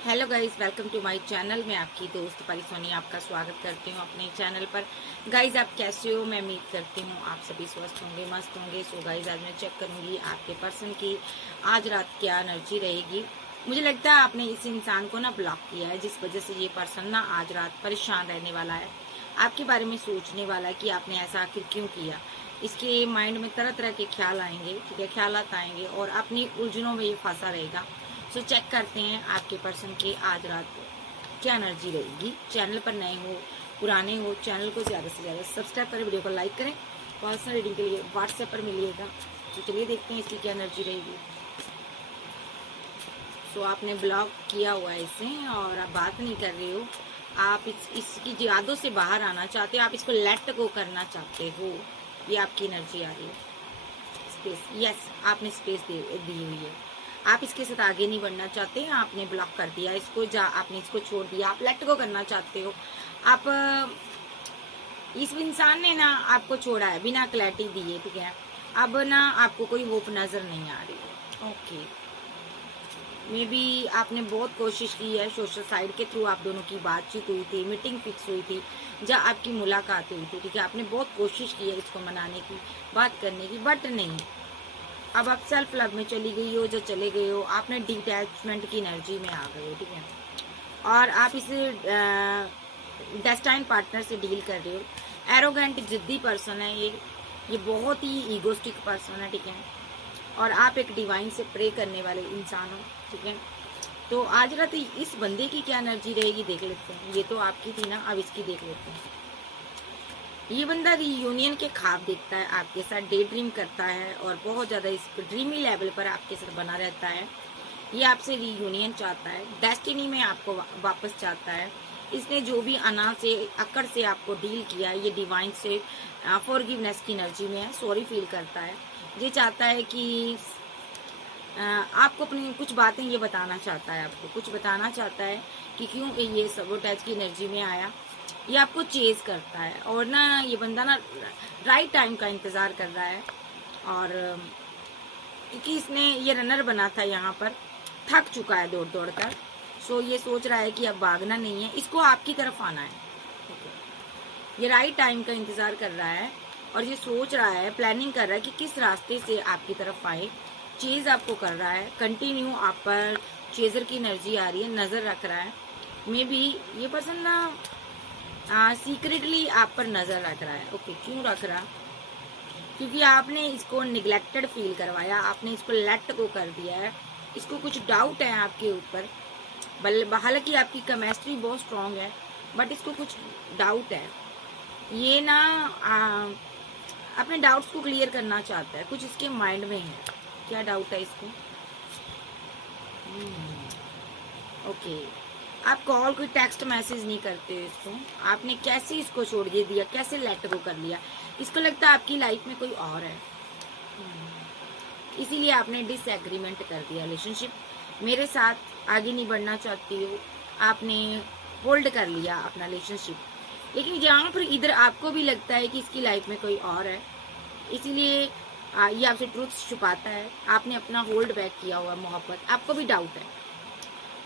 Hello guys, welcome to my channel. मैं आपकी दोस्त परिसोनी आपका स्वागत करती हूँ अपने चैनल पर। गाइस, आप कैसे हो? मैं उम्मीद करती हूँ आप सभी स्वस्थ होंगे, मस्त होंगे। सो गाइस, आज मैं चेक करूंगी आपके पर्सन की आज रात क्या एनर्जी रहेगी। मुझे लगता है आपने इस इंसान को ना ब्लॉक किया है, जिस वजह से ये पर्सन ना आज रात परेशान रहने वाला है, आपके बारे में सोचने वाला है कि आपने ऐसा आखिर क्यों किया। इसके माइंड में तरह तरह के ख्याल आएंगे, ठीक है, ख्यालात आएंगे और अपनी उलझनों में ये फंसा रहेगा। सो चेक करते हैं आपके पर्सन की आज रात क्या एनर्जी रहेगी। चैनल पर नए हो, पुराने हो, चैनल को ज़्यादा से ज़्यादा सब्सक्राइब करें, वीडियो को लाइक करें। पर्सनल रीडिंग के लिए व्हाट्सएप पर मिलिएगा। तो चलिए देखते हैं इसकी क्या एनर्जी रहेगी। सो आपने ब्लॉक किया हुआ है इसे और आप बात नहीं कर रहे हो। आप इसकी यादों से बाहर आना चाहते हो, आप इसको लेट गो करना चाहते हो। ये आपकी एनर्जी आ रही है। स्पेस, यस, आपने स्पेस दी हुई है। आप इसके साथ आगे नहीं बढ़ना चाहते, आपने ब्लॉक कर दिया इसको, आपने इसको छोड़ दिया, आप लेट गो करना चाहते हो। आप इस इंसान ने ना आपको छोड़ा है बिना क्लैरिटी दिए, ठीक है। अब ना आपको कोई होप नजर नहीं आ रही है। ओके, मे बी आपने बहुत कोशिश की है, सोशल साइड के थ्रू आप दोनों की बातचीत हुई थी, मीटिंग फिक्स हुई थी, जहाँ आपकी मुलाकात हुई थी, ठीक है। आपने बहुत कोशिश की है इसको मनाने की, बात करने की, बट नहीं। अब आप सेल्फ लव में चली गई हो, जो चले गए हो, आपने डिटैचमेंट की एनर्जी में आ गए हो, ठीक है। और आप इस डेस्टाइन पार्टनर से डील कर रहे हो। एरोगेंट जिद्दी पर्सन है ये बहुत ही ईगोस्टिक पर्सन है, ठीक है। और आप एक डिवाइन से प्रे करने वाले इंसान हो, ठीक है। तो आज रात इस बंदे की क्या एनर्जी रहेगी देख लेते हैं। ये तो आपकी थी ना, अब इसकी देख लेते हैं। ये बंदा रीयूनियन के ख्वाब देखता है आपके साथ, डे ड्रीम करता है और बहुत ज़्यादा इस ड्रीमी लेवल पर आपके साथ बना रहता है। ये आपसे रीयूनियन चाहता है, डेस्टिनी में आपको वापस चाहता है। इसने जो भी अना से अकड़ से आपको डील किया, ये डिवाइन से फॉरगिवनेस की एनर्जी में है, सॉरी फील करता है। ये चाहता है कि आपको अपनी कुछ बातें ये बताना चाहता है, आपको कुछ बताना चाहता है कि क्यों ये सबोटैच की एनर्जी में आया। ये आपको चेज करता है और ना ये बंदा ना राइट टाइम का इंतज़ार कर रहा है। और क्योंकि इसने ये रनर बना था यहाँ पर, थक चुका है दौड़ दौड़ कर। सो ये सोच रहा है कि अब भागना नहीं है, इसको आपकी तरफ आना है। ये राइट टाइम का इंतज़ार कर रहा है और ये सोच रहा है, प्लानिंग कर रहा है कि किस रास्ते से आपकी तरफ आए। चेज आपको कर रहा है, कंटिन्यू आप पर चेजर की एनर्जी आ रही है, नज़र रख रहा है। मे बी ये पर्सन ना सीक्रेटली आप पर नज़र रख रहा है। ओके, क्यों रख रहा? क्योंकि आपने इसको निगलेक्टेड फील करवाया, आपने इसको लेट को कर दिया है। इसको कुछ डाउट है आपके ऊपर, हालांकि आपकी केमिस्ट्री बहुत स्ट्रांग है, बट इसको कुछ डाउट है। ये ना अपने डाउट्स को क्लियर करना चाहता है, कुछ इसके माइंड में है। क्या डाउट है इसको? ओके, आप कॉल कोई टेक्स्ट मैसेज नहीं करते हो इसको। आपने कैसे इसको छोड़ दिया, कैसे लेट गो कर लिया। इसको लगता है आपकी लाइफ में कोई और है, इसीलिए आपने डिसएग्रीमेंट कर दिया। रिलेशनशिप मेरे साथ आगे नहीं बढ़ना चाहती हो, आपने होल्ड कर लिया अपना रिलेशनशिप। लेकिन यहाँ पर इधर आपको भी लगता है कि इसकी लाइफ में कोई और है, इसीलिए ये आपसे ट्रूथ छुपाता है। आपने अपना होल्ड बैक किया हुआ मोहब्बत, आपको भी डाउट है,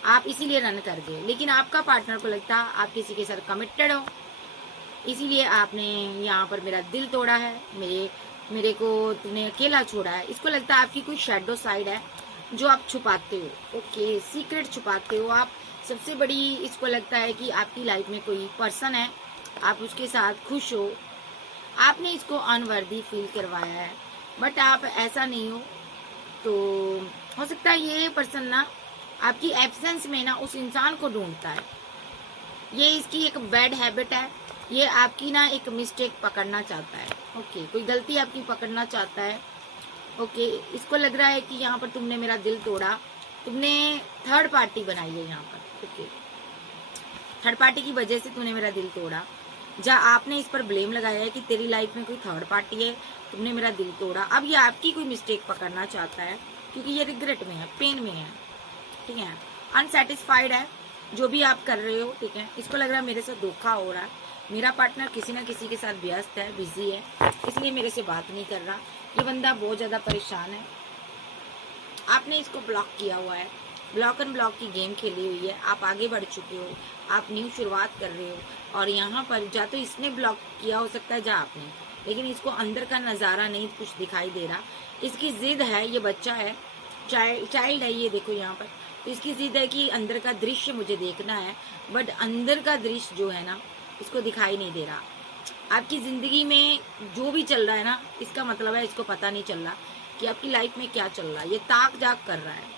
आप इसीलिए रन कर गए। लेकिन आपका पार्टनर को लगता है आप किसी के साथ कमिटेड हो, इसीलिए आपने यहाँ पर मेरा दिल तोड़ा है, मेरे को तुमने अकेला छोड़ा है। इसको लगता है आपकी कोई शैडो साइड है जो आप छुपाते हो। ओके, सीक्रेट छुपाते हो आप। सबसे बड़ी इसको लगता है कि आपकी लाइफ में कोई पर्सन है, आप उसके साथ खुश हो, आपने इसको अनवर्दी फील करवाया है, बट आप ऐसा नहीं हो। तो हो सकता है ये पर्सन ना आपकी एब्सेंस में ना उस इंसान को ढूंढता है। ये इसकी एक बैड हैबिट है, ये आपकी ना एक मिस्टेक पकड़ना चाहता है। ओके, कोई गलती आपकी पकड़ना चाहता है। ओके, इसको लग रहा है कि यहाँ पर तुमने मेरा दिल तोड़ा, तुमने थर्ड पार्टी बनाई है यहाँ पर। ओके, थर्ड पार्टी की वजह से तुमने मेरा दिल तोड़ा, जहाँ आपने इस पर ब्लेम लगाया है कि तेरी लाइफ में कोई थर्ड पार्टी है, तुमने मेरा दिल तोड़ा। अब ये आपकी कोई मिस्टेक पकड़ना चाहता है, क्योंकि ये रिग्रेट में है, पेन में है, ठीक है, अनसेटिस्फाइड है जो भी आप कर रहे हो, ठीक है। इसको लग रहा है मेरे साथ धोखा हो रहा है, मेरा पार्टनर किसी ना किसी के साथ व्यस्त है, बिजी है, इसलिए मेरे से बात नहीं कर रहा। ये बंदा बहुत ज़्यादा परेशान है, आपने इसको ब्लॉक किया हुआ है। ब्लॉक एंड ब्लॉक की गेम खेली हुई है, आप आगे बढ़ चुके हो, आप न्यू शुरुआत कर रहे हो। और यहाँ पर जा तो इसने ब्लॉक किया हो सकता है, जा आपने, लेकिन इसको अंदर का नज़ारा नहीं कुछ दिखाई दे रहा। इसकी जिद है, ये बच्चा है, चाइल्ड है ये, देखो यहाँ पर। तो इसकी जिद है कि अंदर का दृश्य मुझे देखना है, बट अंदर का दृश्य जो है ना, इसको दिखाई नहीं दे रहा। आपकी ज़िंदगी में जो भी चल रहा है ना, इसका मतलब है इसको पता नहीं चल रहा कि आपकी लाइफ में क्या चल रहा है। ये ताक जाग कर रहा है,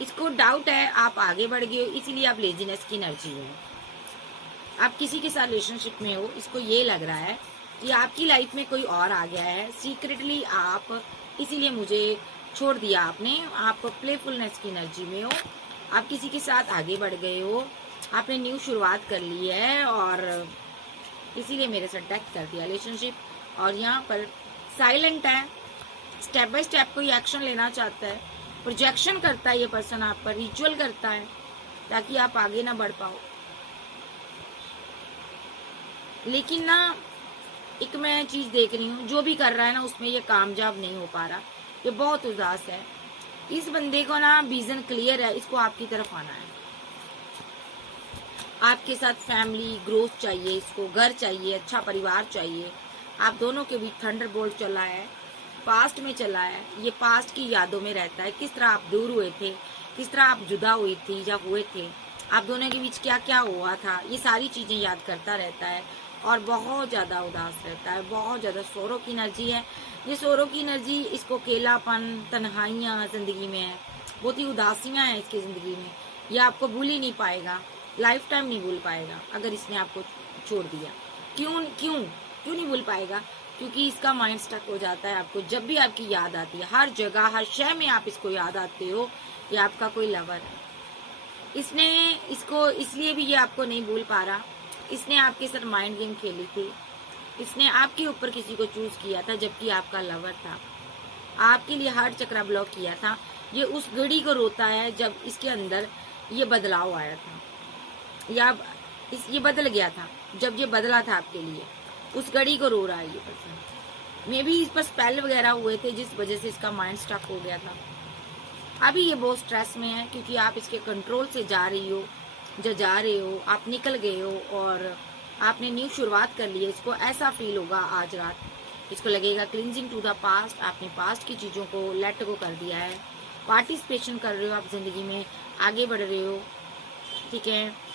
इसको डाउट है आप आगे बढ़ गए हो, इसीलिए आप लेजीनेस की एनर्जी में हो। आप किसी के साथ रिलेशनशिप में हो, इसको ये लग रहा है कि आपकी लाइफ में कोई और आ गया है सीक्रेटली, आप इसीलिए मुझे छोड़ दिया आपने। आप प्लेफुलनेस की एनर्जी में हो, आप किसी के साथ आगे बढ़ गए हो, आपने न्यू शुरुआत कर ली है और इसीलिए मेरे साथ अटैक कर दिया रिलेशनशिप। और यहाँ पर साइलेंट है, स्टेप बाय स्टेप कोई एक्शन लेना चाहता है, प्रोजेक्शन करता है ये पर्सन आप पर, रिचुअल करता है ताकि आप आगे ना बढ़ पाओ। लेकिन ना एक मैं चीज देख रही हूँ, जो भी कर रहा है ना उसमें ये कामयाब नहीं हो पा रहा, ये बहुत उदास है। इस बंदे को ना विजन क्लियर है, इसको आपकी तरफ आना है। आपके साथ फैमिली ग्रोथ चाहिए, इसको घर चाहिए, अच्छा परिवार चाहिए। आप दोनों के बीच थंडरबोल्ट चला है, पास्ट में चला है, ये पास्ट की यादों में रहता है। किस तरह आप दूर हुए थे, किस तरह आप जुदा हुई थी जब हुए थे, आप दोनों के बीच क्या क्या हुआ था, ये सारी चीजें याद करता रहता है और बहुत ज्यादा उदास रहता है। बहुत ज्यादा सोरो की एनर्जी है, ये सोरो की एनर्जी, इसको अकेलापन, तन्हाइयाँ जिंदगी में है, बहुत ही उदासियां हैं इसकी जिंदगी में। ये आपको भूल ही नहीं पाएगा, लाइफ टाइम नहीं भूल पाएगा अगर इसने आपको छोड़ दिया। क्यों क्यों क्यों नहीं भूल पाएगा? क्योंकि इसका माइंड स्टक हो जाता है आपको, जब भी आपकी याद आती है, हर जगह हर शय में आप इसको याद आते हो, ये आपका कोई लवर है। इसने इसको इसलिए भी ये आपको नहीं भूल पा रहा, इसने आपके साथ माइंड गेम खेली थी, इसने आपके ऊपर किसी को चूज किया था जबकि आपका लवर था, आपके लिए हार्ट चक्रा ब्लॉक किया था। ये उस घड़ी को रोता है जब इसके अंदर ये बदलाव आया था, या ये बदल गया था जब ये बदला था आपके लिए, उस घड़ी को रो रहा है ये पर्सन। मे भी इस पर स्पेल वगैरह हुए थे जिस वजह से इसका माइंड स्टक हो गया था। अभी ये बहुत स्ट्रेस में है क्योंकि आप इसके कंट्रोल से जा रही हो, जा रहे हो, आप निकल गए हो और आपने न्यू शुरुआत कर ली है। इसको ऐसा फील होगा आज रात, इसको लगेगा क्लिनजिंग टू द पास्ट, आपने पास्ट की चीज़ों को लेट गो कर दिया है, पार्टिसिपेशन कर रहे हो, आप जिंदगी में आगे बढ़ रहे हो, ठीक है।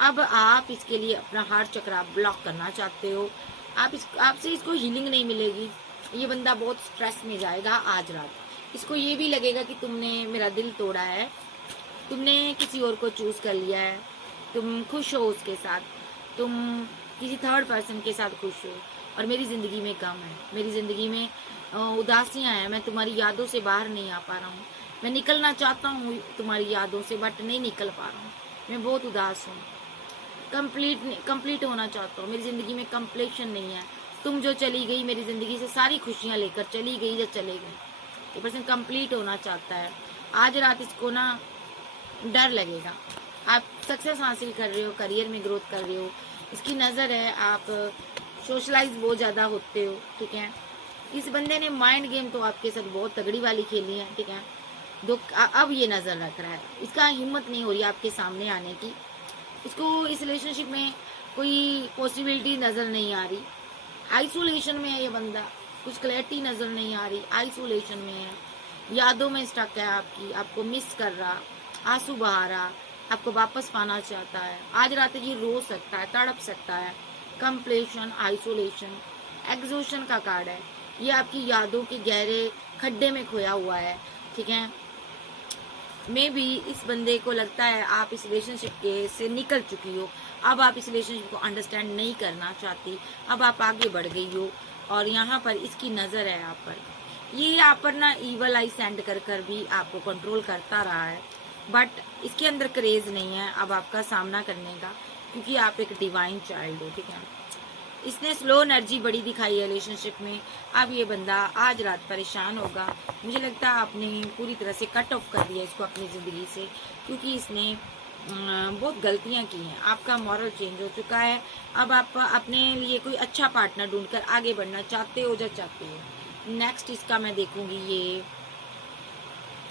अब आप इसके लिए अपना हार्ट चक्र ब्लॉक करना चाहते हो, आपसे इसको हीलिंग नहीं मिलेगी। ये बंदा बहुत स्ट्रेस में जाएगा आज रात। इसको ये भी लगेगा कि तुमने मेरा दिल तोड़ा है, तुमने किसी और को चूज कर लिया है, तुम खुश हो उसके साथ, तुम किसी थर्ड पर्सन के साथ खुश हो और मेरी ज़िंदगी में गम है, मेरी ज़िंदगी में उदासियाँ हैं, मैं तुम्हारी यादों से बाहर नहीं आ पा रहा हूँ, मैं निकलना चाहता हूँ तुम्हारी यादों से बट नहीं निकल पा रहा हूँ, मैं बहुत उदास हूँ, कंप्लीट होना चाहता हूँ, मेरी ज़िंदगी में कंप्लीशन नहीं है, तुम जो चली गई मेरी ज़िंदगी से सारी खुशियाँ लेकर चली गई या चले गए। ये पर्सन कंप्लीट होना चाहता है। आज रात इसको ना डर लगेगा, आप सक्सेस हासिल कर रहे हो, करियर में ग्रोथ कर रहे हो, इसकी नज़र है, आप सोशलाइज बहुत ज़्यादा होते हो, ठीक है। इस बंदे ने माइंड गेम तो आपके साथ बहुत तगड़ी वाली खेली है, ठीक है। अब ये नज़र रख रहा है, इसका हिम्मत नहीं हो रही आपके सामने आने की, इसको इस रिलेशनशिप में कोई पॉसिबिलिटी नज़र नहीं आ रही, आइसोलेशन में है ये बंदा, कुछ क्लैरिटी नज़र नहीं आ रही, आइसोलेशन में है, यादों में स्टक है आपकी, आपको मिस कर रहा, आंसू बहा रहा, आपको वापस पाना चाहता है। आज रात ये रो सकता है, तड़प सकता है। कंप्लेशन, आइसोलेशन, एग्जॉशन का कार्ड है, ये आपकी यादों के गहरे खड्डे में खोया हुआ है, ठीक है। मे भी इस बंदे को लगता है आप इस रिलेशनशिप के से निकल चुकी हो, अब आप इस रिलेशनशिप को अंडरस्टैंड नहीं करना चाहती, अब आप आगे बढ़ गई हो और यहाँ पर इसकी नज़र है आप पर, ये आप पर ना ईवल आई सेंड कर कर भी आपको कंट्रोल करता रहा है, बट इसके अंदर क्रेज नहीं है अब आपका सामना करने का, क्योंकि आप एक डिवाइन चाइल्ड हो, ठीक है। इसने स्लो एनर्जी बड़ी दिखाई है रिलेशनशिप में। अब ये बंदा आज रात परेशान होगा, मुझे लगता है आपने पूरी तरह से कट ऑफ कर दिया इसको अपनी ज़िंदगी से, क्योंकि इसने बहुत गलतियां की हैं, आपका मॉरल चेंज हो चुका है। अब आप अपने लिए कोई अच्छा पार्टनर ढूंढकर आगे बढ़ना चाहते हो या चाहते हो। नेक्स्ट इसका मैं देखूंगी ये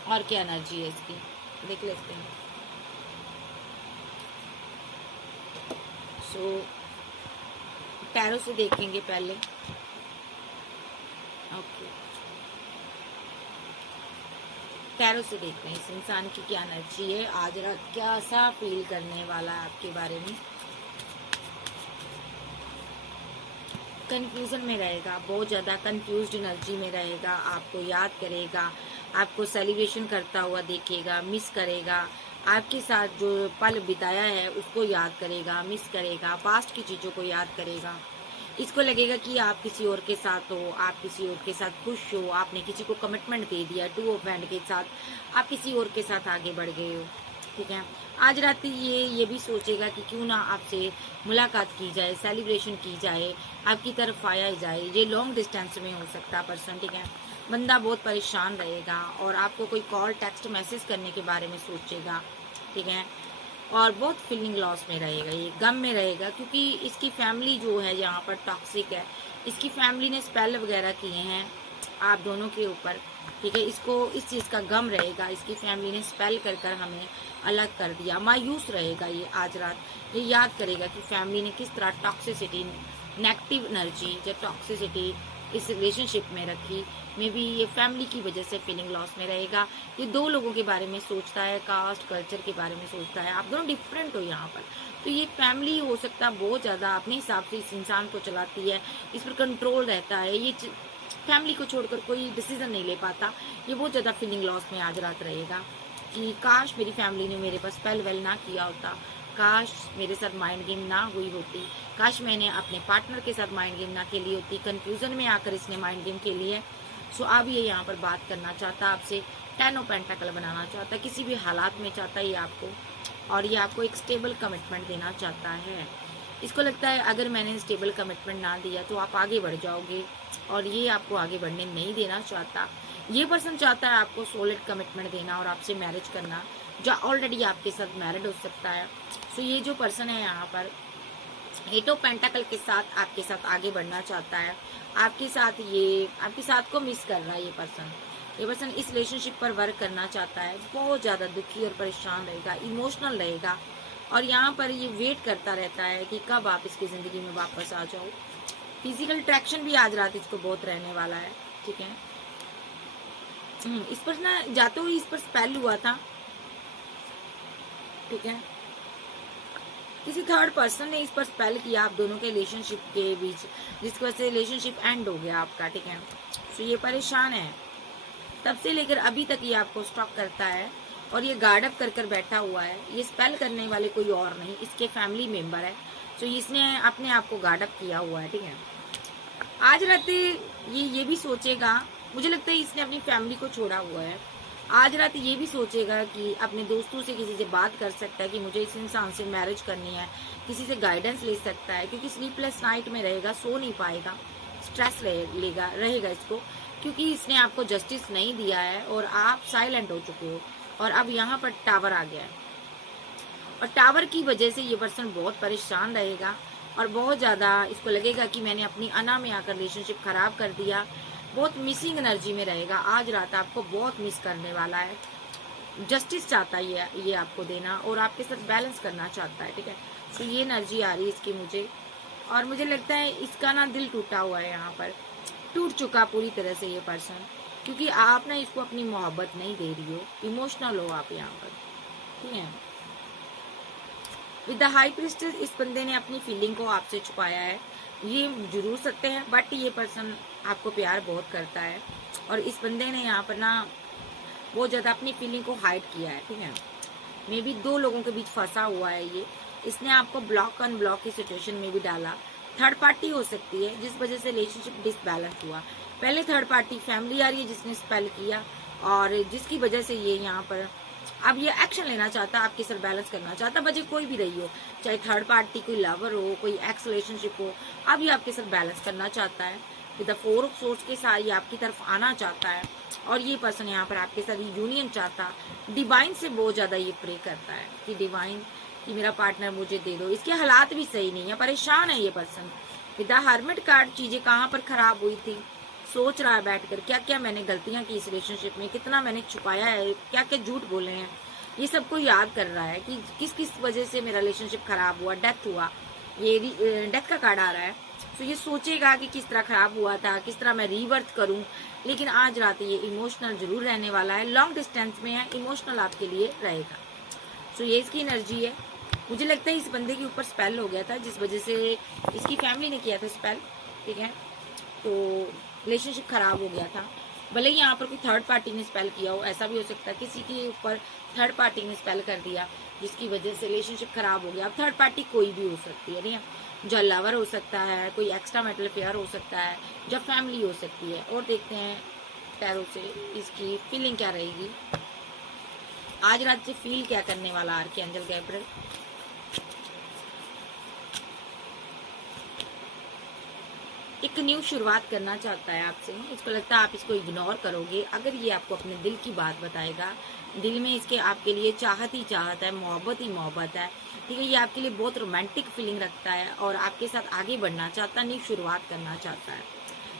और क्या एनर्जी है इसकी। देख लेते हैं। सो टैरो से देखेंगे पहले। ओके, टैरो से देखते हैं इस इंसान की क्या एनर्जी है, आज रात क्या सा फील करने वाला है आपके बारे में। कंफ्यूजन में रहेगा, बहुत ज़्यादा कंफ्यूज्ड एनर्जी में रहेगा, आपको याद करेगा, आपको सेलिब्रेशन करता हुआ देखेगा, मिस करेगा, आपके साथ जो पल बिताया है उसको याद करेगा, मिस करेगा, पास्ट की चीज़ों को याद करेगा। इसको लगेगा कि आप किसी और के साथ हो, आप किसी और के साथ खुश हो, आपने किसी को कमिटमेंट दे दिया, 2 ऑफ हैंड के साथ आप किसी और के साथ आगे बढ़ गए हो। ठीक है, आज रात ये भी सोचेगा कि क्यों ना आपसे मुलाकात की जाए, सेलिब्रेशन की जाए, आपकी तरफ आया जाए। ये लॉन्ग डिस्टेंस में हो सकता है पर्सन। ठीक है, बंदा बहुत परेशान रहेगा और आपको कोई कॉल टेक्स्ट मैसेज करने के बारे में सोचेगा। ठीक है, और बहुत फीलिंग लॉस में रहेगा, ये गम में रहेगा, क्योंकि इसकी फैमिली जो है यहाँ पर टॉक्सिक है। इसकी फैमिली ने स्पेल वगैरह किए हैं आप दोनों के ऊपर। ठीक है, इसको इस चीज़ का गम रहेगा, इसकी फैमिली ने स्पेल कर कर हमें अलग कर दिया। मायूस रहेगा ये आज रात। ये याद करेगा कि फैमिली ने किस तरह टॉक्सिसिटी, नेगेटिव एनर्जी या टॉक्सिसिटी इस रिलेशनशिप में रखी। मे बी ये फैमिली की वजह से फीलिंग लॉस में रहेगा। ये 2 लोगों के बारे में सोचता है, कास्ट कल्चर के बारे में सोचता है, आप दोनों डिफरेंट हो यहाँ पर। तो ये फैमिली हो सकता है बहुत ज़्यादा अपने हिसाब से इस इंसान को चलाती है, इस पर कंट्रोल रहता है, ये फैमिली को छोड़कर कोई डिसीजन नहीं ले पाता। ये बहुत ज़्यादा फीलिंग लॉस में आज रात रहेगा कि काश मेरी फैमिली ने मेरे पास स्पेल वेल ना किया होता, काश मेरे साथ माइंड गेम ना हुई होती, काश मैंने अपने पार्टनर के साथ माइंड गेम ना खेली होती। कंफ्यूजन में आकर इसने माइंड गेम खेली है। सो अब ये यहाँ पर बात करना चाहता, आपसे 10 ऑफ पेंटाकल बनाना चाहता, किसी भी हालात में चाहता है ये आपको, और ये आपको एक स्टेबल कमिटमेंट देना चाहता है। इसको लगता है अगर मैंने स्टेबल कमिटमेंट ना दिया तो आप आगे बढ़ जाओगे, और ये आपको आगे बढ़ने नहीं देना चाहता। ये पर्सन चाहता है आपको सॉलिड कमिटमेंट देना और आपसे मैरिज करना, जो ऑलरेडी आपके साथ मैरिड हो सकता है। सो ये जो पर्सन है यहाँ पर 8 ऑफ पेंटाकल के साथ आपके साथ आगे बढ़ना चाहता है, आपके साथ को मिस कर रहा है। ये पर्सन इस रिलेशनशिप पर वर्क करना चाहता है, बहुत ज़्यादा दुखी और परेशान रहेगा, इमोशनल रहेगा, और यहाँ पर ये वेट करता रहता है कि कब आप इसकी ज़िंदगी में वापस आ जाओ। फिजिकल अट्रैक्शन भी आज रात इसको बहुत रहने वाला है। ठीक है, इस पर ना जाते हुए इस पर स्पेल हुआ था। ठीक है, किसी थर्ड पर्सन ने इस पर स्पेल किया आप दोनों के रिलेशनशिप के बीच, जिसकी वजह से रिलेशनशिप एंड हो गया आपका। ठीक है, तो ये परेशान है, तब से लेकर अभी तक ये आपको स्टॉक करता है, और ये गार्ड अप कर कर बैठा हुआ है। ये स्पेल करने वाले कोई और नहीं, इसके फैमिली मेंबर है। तो इसने अपने आप को गार्ड अप किया हुआ है। ठीक है, आज रात ये भी सोचेगा, मुझे लगता है इसने अपनी फैमिली को छोड़ा हुआ है। आज रात ये भी सोचेगा कि अपने दोस्तों से किसी से बात कर सकता है कि मुझे इस इंसान से मैरिज करनी है, किसी से गाइडेंस ले सकता है, क्योंकि स्लीपलेस नाइट में रहेगा, सो नहीं पाएगा, स्ट्रेस रहेगा इसको, क्योंकि इसने आपको जस्टिस नहीं दिया है और आप साइलेंट हो चुके हो। और अब यहाँ पर टावर आ गया है, और टावर की वजह से ये पर्सन बहुत परेशान रहेगा, और बहुत ज़्यादा इसको लगेगा कि मैंने अपनी अना में आकर रिलेशनशिप खराब कर दिया। बहुत मिसिंग एनर्जी में रहेगा, आज रात आपको बहुत मिस करने वाला है। जस्टिस चाहता है ये आपको देना, और आपके साथ बैलेंस करना चाहता है। ठीक है, तो ये एनर्जी आ रही है इसकी मुझे, और मुझे लगता है इसका ना दिल टूटा हुआ है, यहाँ पर टूट चुका पूरी तरह से ये पर्सन, क्योंकि आप ना इसको अपनी मोहब्बत नहीं दे रही हो, इमोशनल हो आप यहाँ पर। ठीक है, विद द हाई प्रिस्टेस इस बंदे ने अपनी फीलिंग को आपसे छुपाया है, ये जरूर सकते हैं, बट ये पर्सन आपको प्यार बहुत करता है, और इस बंदे ने यहाँ पर ना बहुत ज़्यादा अपनी फीलिंग को हाइड किया है। ठीक है, मे बी 2 लोगों के बीच फंसा हुआ है ये, इसने आपको ब्लॉक अनब्लॉक की सिचुएशन में भी डाला। थर्ड पार्टी हो सकती है जिस वजह से रिलेशनशिप डिसबैलेंस हुआ। पहले थर्ड पार्टी फैमिली आ रही है जिसने स्पेल किया, और जिसकी वजह से ये यहाँ पर अब ये एक्शन लेना चाहता, आपके साथ बैलेंस करना चाहता, वजह कोई भी रही हो, चाहे थर्ड पार्टी, कोई लवर हो, कोई एक्स रिलेशनशिप हो, अब ये आपके साथ बैलेंस करना चाहता है। विद द 4 ऑफ सोर्स के साथ ये आपकी तरफ आना चाहता है, और ये पर्सन यहाँ पर आपके साथ यूनियन चाहता, डिवाइन से बहुत ज़्यादा ये प्रे करता है कि डिवाइन कि मेरा पार्टनर मुझे दे दो। इसके हालात भी सही नहीं है, परेशान है ये person. With the hermit card चीज़ें कहाँ पर खराब हुई थी, सोच रहा है बैठकर क्या क्या मैंने गलतियां की इस रिलेशनशिप में, कितना मैंने छुपाया है, क्या क्या झूठ बोले हैं, ये सबको याद कर रहा है कि किस किस वजह से मेरा रिलेशनशिप खराब हुआ, डेथ हुआ, ये डेथ का कार्ड आ रहा है। तो ये सोचेगा कि किस तरह खराब हुआ था, किस तरह मैं रीवर्थ करूं। लेकिन आज रात ये इमोशनल जरूर रहने वाला है, लॉन्ग डिस्टेंस में है, इमोशनल आपके लिए रहेगा। सो ये इसकी एनर्जी है। मुझे लगता है इस बंदे के ऊपर स्पेल हो गया था, जिस वजह से इसकी फैमिली ने किया था स्पेल, ठीक है। तो रिलेशनशिप खराब हो गया था। भले ही यहाँ पर कोई थर्ड पार्टी ने स्पेल किया हो, ऐसा भी हो सकता है किसी के ऊपर थर्ड पार्टी ने स्पेल कर दिया जिसकी वजह से रिलेशनशिप खराब हो गया। अब थर्ड पार्टी कोई भी हो सकती है, नहीं है, जो लवर हो सकता है, कोई एक्स्ट्रा मैरिटल अफेयर हो सकता है, जब फैमिली हो सकती है। और देखते हैं टैरो से इसकी फीलिंग क्या रहेगी, आज रात से फील क्या करने वाला आर्कएंजल गैब्रिएल। एक न्यू शुरुआत करना चाहता है आपसे। इसको लगता है आप इसको इग्नोर करोगे। अगर ये आपको अपने दिल की बात बताएगा, दिल में इसके आपके लिए चाहत ही चाहत है, मोहब्बत ही मोहब्बत है, ठीक है। ये आपके लिए बहुत रोमांटिक फीलिंग रखता है और आपके साथ आगे बढ़ना चाहता है, न्यू शुरुआत करना चाहता है।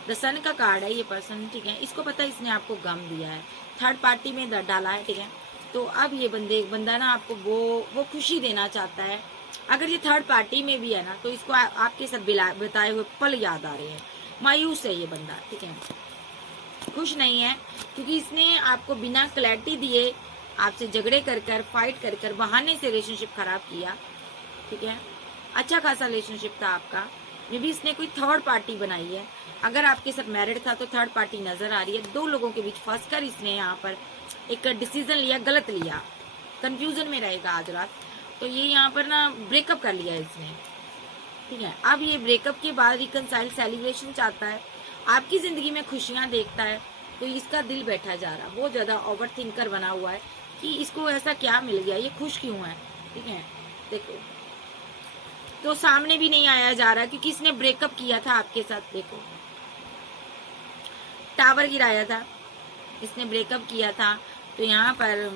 द सन का कार्ड है ये पर्सन, ठीक है। इसको पता है इसने आपको गम दिया है, थर्ड पार्टी में डाला है, ठीक है। तो अब ये बंदा ना आपको वो खुशी देना चाहता है। अगर ये थर्ड पार्टी में भी है ना, तो इसको आपके साथ बिताए हुए पल याद आ रहे हैं। मायूस है ये बंदा, ठीक है, खुश नहीं है, क्योंकि इसने आपको बिना क्लैरिटी दिए आपसे झगड़े कर फाइट कर बहाने से रिलेशनशिप खराब किया, ठीक है। अच्छा खासा रिलेशनशिप था आपका, मे भी इसने कोई थर्ड पार्टी बनाई है। अगर आपके साथ मैरिड था तो थर्ड पार्टी नजर आ रही है। दो लोगों के बीच फंसकर इसने यहाँ पर एक डिसीजन लिया, गलत लिया, कंफ्यूजन में रहेगा आज रात। तो ये यहाँ पर ना ब्रेकअप कर लिया इसने, ठीक है। अब ये ब्रेकअप के बाद रिकनसाइल सेलिब्रेशन चाहता है, आपकी जिंदगी में खुशियां देखता है। तो इसका दिल बैठा जा रहा, बहुत ज्यादा ओवर थिंकर बना हुआ है कि इसको ऐसा क्या मिल गया, ये खुश क्यों है, ठीक है। देखो तो सामने भी नहीं आया जा रहा क्योंकि इसने ब्रेकअप किया था आपके साथ। देखो टावर गिराया था, इसने ब्रेकअप किया था। तो यहाँ पर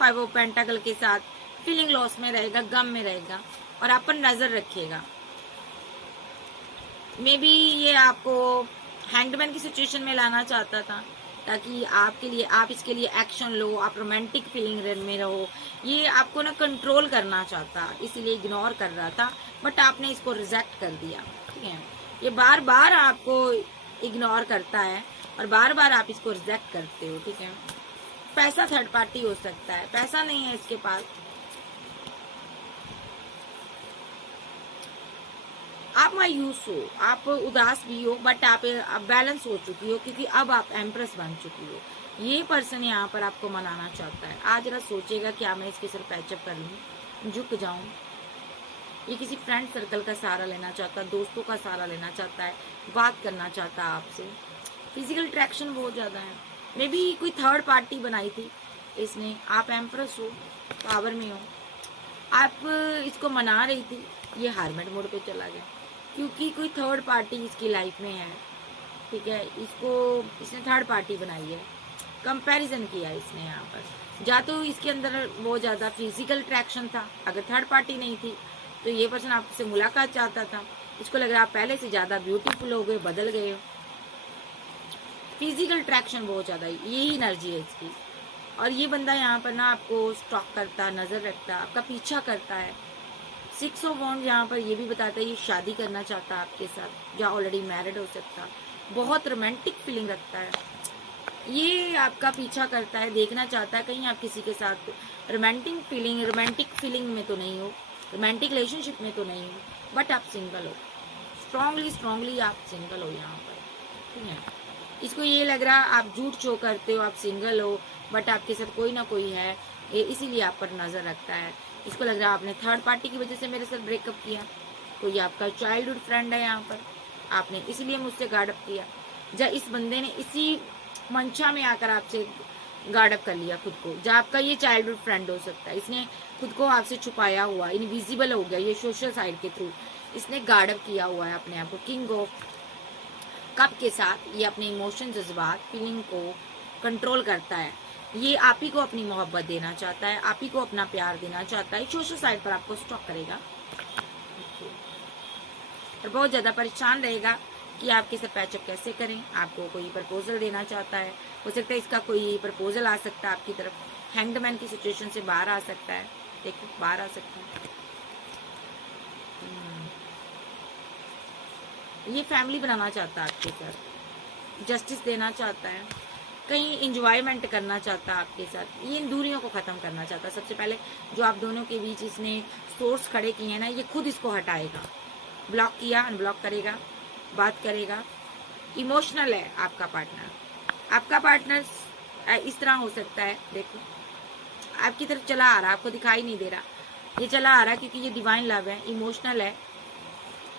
5 ऑफ पेंटाकल के साथ फीलिंग लॉस में रहेगा, गम में रहेगा और आप पर नजर रखेगा। मे बी ये आपको हैंगमैन की सिचुएशन में लाना चाहता था ताकि आपके लिए आप इसके लिए एक्शन लो, आप रोमांटिक फीलिंग में रहो। ये आपको ना कंट्रोल करना चाहता, इसीलिए इग्नोर कर रहा था, बट आपने इसको रिजेक्ट कर दिया, ठीक है। ये बार बार आपको इग्नोर करता है और बार बार आप इसको रिजेक्ट करते हो, ठीक है। पैसा थर्ड पार्टी हो सकता है, पैसा नहीं है इसके पास। आप मायूस हो, आप उदास भी हो, बट आप बैलेंस हो चुकी हो क्योंकि अब आप एम्प्रेस बन चुकी हो। ये पर्सन यहाँ पर आपको मनाना चाहता है। आज जरा सोचेगा क्या मैं इसके साथ पैचअप कर लूँ, झुक जाऊं। ये किसी फ्रेंड सर्कल का सहारा लेना चाहता है, दोस्तों का सहारा लेना चाहता है, बात करना चाहता है आपसे। फिजिकल अट्रैक्शन बहुत ज्यादा है, मे बी कोई थर्ड पार्टी बनाई थी इसने। आप एम्प्रेस हो, पावर में हो, आप इसको मना रही थी, ये हारमेट मोड पे चला गया क्योंकि कोई थर्ड पार्टी इसकी लाइफ में है, ठीक है। इसने थर्ड पार्टी बनाई है, कंपैरिजन किया इसने यहाँ पर। या तो इसके अंदर बहुत ज्यादा फिजिकल अट्रैक्शन था, अगर थर्ड पार्टी नहीं थी तो ये पर्सन आपसे मुलाकात चाहता था। इसको लग रहा है आप पहले से ज्यादा ब्यूटीफुल हो गए, बदल गए हो। फिजिकल अट्रैक्शन बहुत ज्यादा, यही एनर्जी है इसकी। और ये बंदा यहाँ पर ना आपको स्टॉक करता, नजर रखता, आपका पीछा करता है। 6 ऑफ वॉन्ड यहाँ पर ये भी बताता है ये शादी करना चाहता है आपके साथ, या ऑलरेडी मैरिड हो सकता। बहुत रोमांटिक फीलिंग रखता है, ये आपका पीछा करता है, देखना चाहता है कहीं आप किसी के साथ रोमांटिक फीलिंग में तो नहीं हो, रोमांटिक रिलेशनशिप में तो नहीं हो, बट आप सिंगल हो। स्ट्रांगली आप सिंगल हो यहाँ पर, ठीक है। इसको ये लग रहा है आप झूठ शो करते हो, आप सिंगल हो, बट आपके साथ कोई ना कोई है, इसीलिए आप पर नजर रखता है। इसको लग रहा है आपने थर्ड पार्टी की वजह से मेरे साथ ब्रेकअप किया, कोई आपका चाइल्डहुड फ्रेंड है यहाँ पर, आपने इसलिए मुझसे गार्डअप किया। जब इस बंदे ने इसी मंशा में आकर आपसे गार्डअप कर लिया खुद को, जब आपका ये चाइल्डहुड फ्रेंड हो सकता है, इसने खुद को आपसे छुपाया हुआ, इनविजिबल हो गया, ये सोशल साइड के थ्रू इसने गार्डअप किया हुआ है अपने आप को। किंग ऑफ कप के साथ ये अपने इमोशन, जज्बात, फीलिंग को कंट्रोल करता है। ये आप ही को अपनी मोहब्बत देना चाहता है, आप ही को अपना प्यार देना चाहता है। सोशल साइड पर आपको स्टॉक करेगा और बहुत ज्यादा परेशान रहेगा कि आपके साथ पैचअप कैसे करें। आपको कोई प्रपोजल देना चाहता है, हो सकता है इसका कोई प्रपोजल आ सकता है आपकी तरफ, हैंगड मैन की सिचुएशन से बाहर आ सकता है, देखो बाहर आ सकता है। ये फैमिली बनाना चाहता है आपके साथ, जस्टिस देना चाहता है, कहीं इंजॉयमेंट करना चाहता है आपके साथ, ये इन दूरियों को खत्म करना चाहता है। सबसे पहले जो आप दोनों के बीच इसने सोर्स खड़े किए हैं ना, ये खुद इसको हटाएगा, ब्लॉक किया अनब्लॉक करेगा, बात करेगा। इमोशनल है आपका पार्टनर, आपका पार्टनर इस तरह हो सकता है, देखो आपकी तरफ चला आ रहा, आपको दिखाई नहीं दे रहा, ये चला आ रहा क्योंकि ये डिवाइन लव है, इमोशनल है,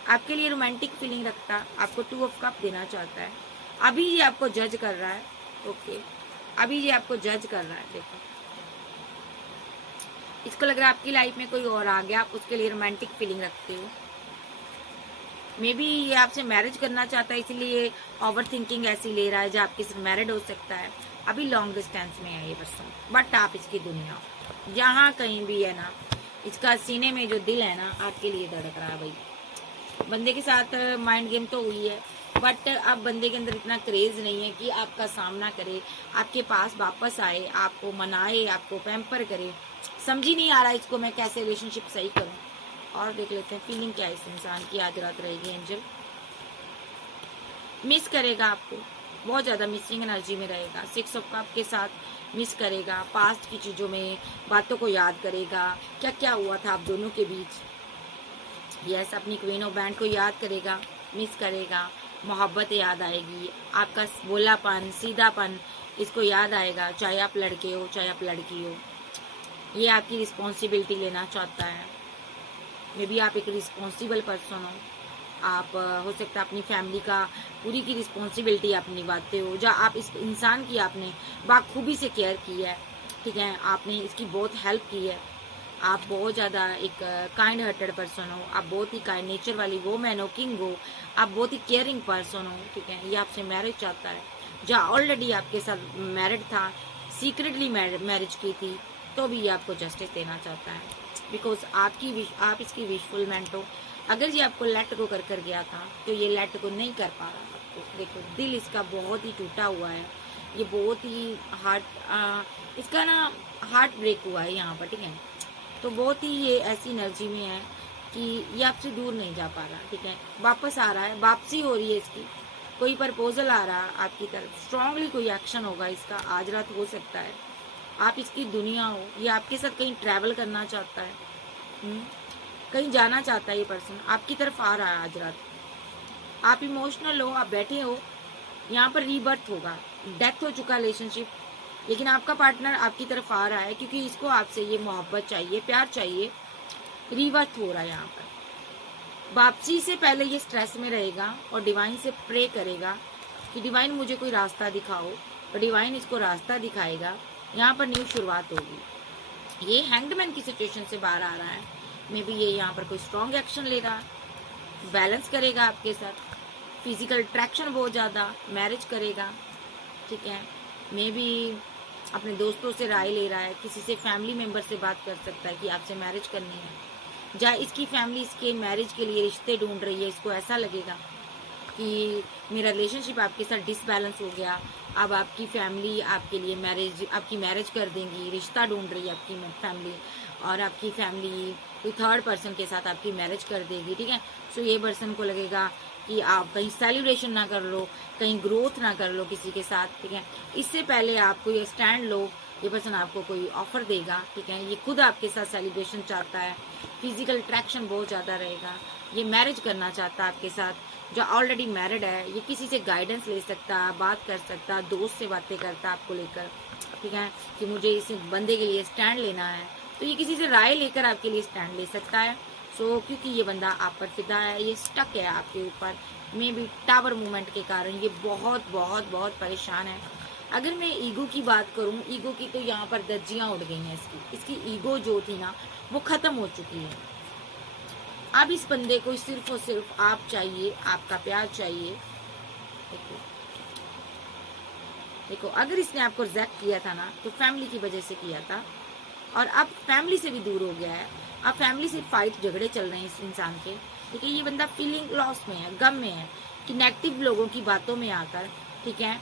आपके लिए रोमांटिक फीलिंग रखता, आपको 2 ऑफ कप देना चाहता है। अभी ये आपको जज कर रहा है, ओके, अभी ये आपको जज कर रहा है। देखो इसको लग रहा है आपकी लाइफ में कोई और आ गया, आप उसके लिए रोमांटिक फीलिंग रखते हो। मे बी ये आपसे मैरिज करना चाहता है, इसलिए ओवर थिंकिंग ऐसी ले रहा है, जो आपके साथ मैरिड हो सकता है। अभी लॉन्ग डिस्टेंस में है ये पर्सन, बट आप इसकी दुनिया जहाँ कहीं भी है ना, इसका सीने में जो दिल है ना आपके लिए धड़क रहा है। भाई बंदे के साथ माइंड गेम तो हुई है, बट अब बंदे के अंदर इतना क्रेज नहीं है कि आपका सामना करे, आपके पास वापस आए, आपको मनाए, आपको पैम्पर करे। समझ ही नहीं आ रहा इसको मैं कैसे रिलेशनशिप सही करूं। और देख लेते हैं फीलिंग क्या है इस इंसान की आज रात रहेगी। एंजल मिस करेगा आपको, बहुत ज्यादा मिसिंग एनर्जी में रहेगा। 6 ऑफ कप के साथ मिस करेगा, पास्ट की चीजों में बातों को याद करेगा, क्या क्या हुआ था आप दोनों के बीच। यस, अपनी क्वीन ऑफ बैंड को याद करेगा, मिस करेगा, मोहब्बत याद आएगी, आपका बोलापन, सीधापन इसको याद आएगा, चाहे आप लड़के हो चाहे आप लड़की हो। ये आपकी रिस्पॉन्सिबिलिटी लेना चाहता है। मे बी आप एक रिस्पॉन्सिबल पर्सन हो, आप हो सकता है अपनी फैमिली का पूरी की रिस्पॉन्सिबिलिटी आप निभाते हो, जहाँ आप इस इंसान की आपने बाखूबी से केयर की है, ठीक है, आपने इसकी बहुत हेल्प की है। आप बहुत ज़्यादा एक काइंड हार्टेड पर्सन हो, आप बहुत ही काइंड नेचर वाली वोमैन हो, किंग हो, आप बहुत ही केयरिंग पर्सन हो, ठीक है। ये आपसे मैरिज चाहता है, जहाँ ऑलरेडी आपके साथ मैरिड था, सीक्रेटली मैरिज की थी, तो भी ये आपको जस्टिस देना चाहता है, बिकॉज आप इसकी विशफुलमेंट हो। अगर ये आपको लेट गो कर गया था, तो ये लेट गो नहीं कर पा रहा आपको। देखो दिल इसका बहुत ही टूटा हुआ है, ये बहुत ही इसका ना हार्ट ब्रेक हुआ है यहाँ पर, ठीक है। तो बहुत ही ये ऐसी एनर्जी में है कि ये आपसे दूर नहीं जा पा रहा, ठीक है, वापस आ रहा है, वापसी हो रही है इसकी, कोई प्रपोजल आ रहा है आपकी तरफ, स्ट्रांगली कोई एक्शन होगा इसका आज रात हो सकता है। आप इसकी दुनिया हो, ये आपके साथ कहीं ट्रैवल करना चाहता है, कहीं जाना चाहता है, ये पर्सन आपकी तरफ आ रहा है आज रात। आप इमोशनल हो, आप बैठे हो, यहाँ पर रीबर्थ होगा, डेथ हो चुका रिलेशनशिप, लेकिन आपका पार्टनर आपकी तरफ आ रहा है क्योंकि इसको आपसे ये मोहब्बत चाहिए, प्यार चाहिए, रिवर्थ हो रहा है यहाँ पर। वापसी से पहले ये स्ट्रेस में रहेगा और डिवाइन से प्रे करेगा कि डिवाइन मुझे कोई रास्ता दिखाओ, और डिवाइन इसको रास्ता दिखाएगा, यहाँ पर न्यू शुरुआत होगी। ये हैंगडमैन की सिचुएशन से बाहर आ रहा है, मे बी ये यहाँ पर कोई स्ट्रॉन्ग एक्शन लेगा, बैलेंस करेगा आपके साथ, फिजिकल अट्रैक्शन बहुत ज़्यादा, मैरिज करेगा, ठीक है। मे बी अपने दोस्तों से राय ले रहा है, किसी से फैमिली मेंबर से बात कर सकता है कि आपसे मैरिज करनी है, या इसकी फैमिली इसके मैरिज के लिए रिश्ते ढूंढ रही है। इसको ऐसा लगेगा कि मेरा रिलेशनशिप आपके साथ डिसबैलेंस हो गया, अब आपकी फैमिली आपके लिए आपकी मैरिज कर देंगी, रिश्ता ढूंढ रही है आपकी फैमिली, और आपकी फैमिली कोई थर्ड पर्सन के साथ आपकी मैरिज कर देगी, ठीक है। सो ये पर्सन को लगेगा कि आप कहीं सेलिब्रेशन ना कर लो, कहीं ग्रोथ ना कर लो किसी के साथ, ठीक है। इससे पहले आप कोई स्टैंड लो, ये पर्सन आपको कोई ऑफर देगा, ठीक है। ये खुद आपके साथ सेलिब्रेशन चाहता है, फिजिकल अट्रैक्शन बहुत ज़्यादा रहेगा, ये मैरिज करना चाहता है आपके साथ, जो ऑलरेडी मैरिड है। ये किसी से गाइडेंस ले सकता है, बात कर सकता है, दोस्त से बातें करता है आपको लेकर, ठीक है, कि मुझे इस बंदे के लिए स्टैंड लेना है, तो ये किसी से राय लेकर आपके लिए स्टैंड ले सकता है। सो क्योंकि ये बंदा आप पर फिदा है, ये स्टक है आपके ऊपर, मे बी टावर मूवमेंट के कारण ये बहुत बहुत बहुत परेशान है। अगर मैं ईगो की बात करूं, ईगो की तो यहाँ पर धज्जियां उड़ गई हैं इसकी ईगो जो थी ना वो खत्म हो चुकी है। अब इस बंदे को सिर्फ और सिर्फ आप चाहिए, आपका प्यार चाहिए। देखो अगर इसने आपको रिजेक्ट किया था ना, तो फैमिली की वजह से किया था, और अब फैमिली से भी दूर हो गया है। अब फैमिली से फाइट झगड़े चल रहे हैं इस इंसान के, ठीक है। ये बंदा फीलिंग लॉस में है, गम में है, कि नेगेटिव लोगों की बातों में आकर, ठीक है,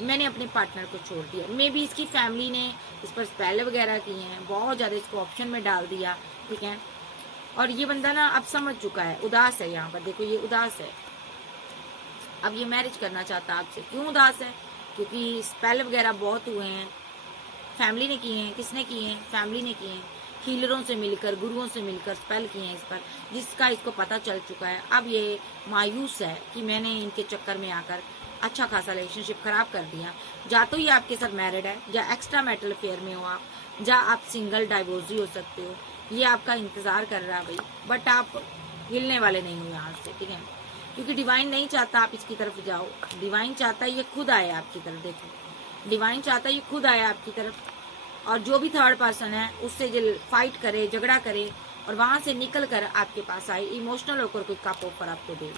मैंने अपने पार्टनर को छोड़ दिया। मे बी इसकी फैमिली ने इस पर स्पेल वगैरह किए हैं, बहुत ज़्यादा इसको ऑप्शन में डाल दिया, ठीक है। और ये बंदा ना अब समझ चुका है, उदास है। यहाँ पर देखो ये उदास है, अब ये मैरिज करना चाहता है आपसे। क्यों उदास है? क्योंकि स्पेल वगैरह बहुत हुए हैं, फैमिली ने किए हैं। किसने किए हैं? फैमिली ने किए हैं। हीलरों से मिलकर, गुरुओं से मिलकर स्पेल किए हैं इस पर, जिसका इसको पता चल चुका है। अब ये मायूस है कि मैंने इनके चक्कर में आकर अच्छा खासा रिलेशनशिप खराब कर दिया। या तो ये आपके साथ मैरिड है, या एक्स्ट्रा मैरिटल अफेयर में हो आप, या आप सिंगल डाइवोर्सी हो सकते हो। ये आपका इंतजार कर रहा है भाई, बट आप हिलने वाले नहीं हो यहाँ से, ठीक है। क्योंकि डिवाइन नहीं चाहता आप इसकी तरफ जाओ, डिवाइन चाहता है ये खुद आए आपकी तरफ। देखो डिवाइन चाहता है ये खुद आए आपकी तरफ, और जो भी थर्ड पर्सन है उससे जो फाइट करे, झगड़ा करे, और वहां से निकल कर आपके पास आए, इमोशनल होकर कोई कप ऑफर आपको दे।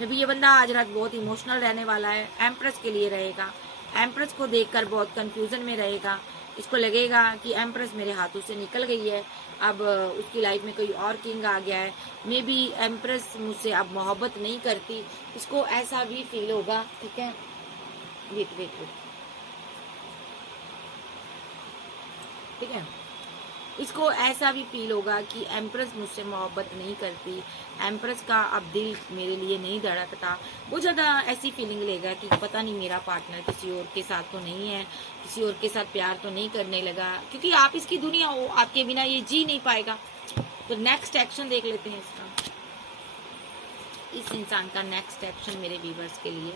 मे बी ये बंदा आज रात बहुत इमोशनल रहने वाला है, एम्प्रेस के लिए रहेगा। एम्प्रेस को देखकर बहुत कंफ्यूजन में रहेगा। इसको लगेगा कि एम्प्रेस मेरे हाथों से निकल गई है, अब उसकी लाइफ में कोई और किंग आ गया है। मे बी एम्प्रेस मुझसे अब मोहब्बत नहीं करती, इसको ऐसा भी फील होगा, ठीक है। वेट वेट वेट, ठीक है। इसको ऐसा भी फील होगा कि एम्प्रेस मुझसे मोहब्बत नहीं करती, एम्प्रेस का अब दिल मेरे लिए नहीं धड़कता। वो ज़्यादा ऐसी फीलिंग लेगा कि पता नहीं मेरा पार्टनर किसी और के साथ तो नहीं है, किसी और के साथ प्यार तो नहीं करने लगा, क्योंकि आप इसकी दुनिया हो, आपके बिना ये जी नहीं पाएगा। तो नेक्स्ट एक्शन देख लेते हैं इसका, इस इंसान का नेक्स्ट एक्शन मेरे व्यूवर्स के लिए।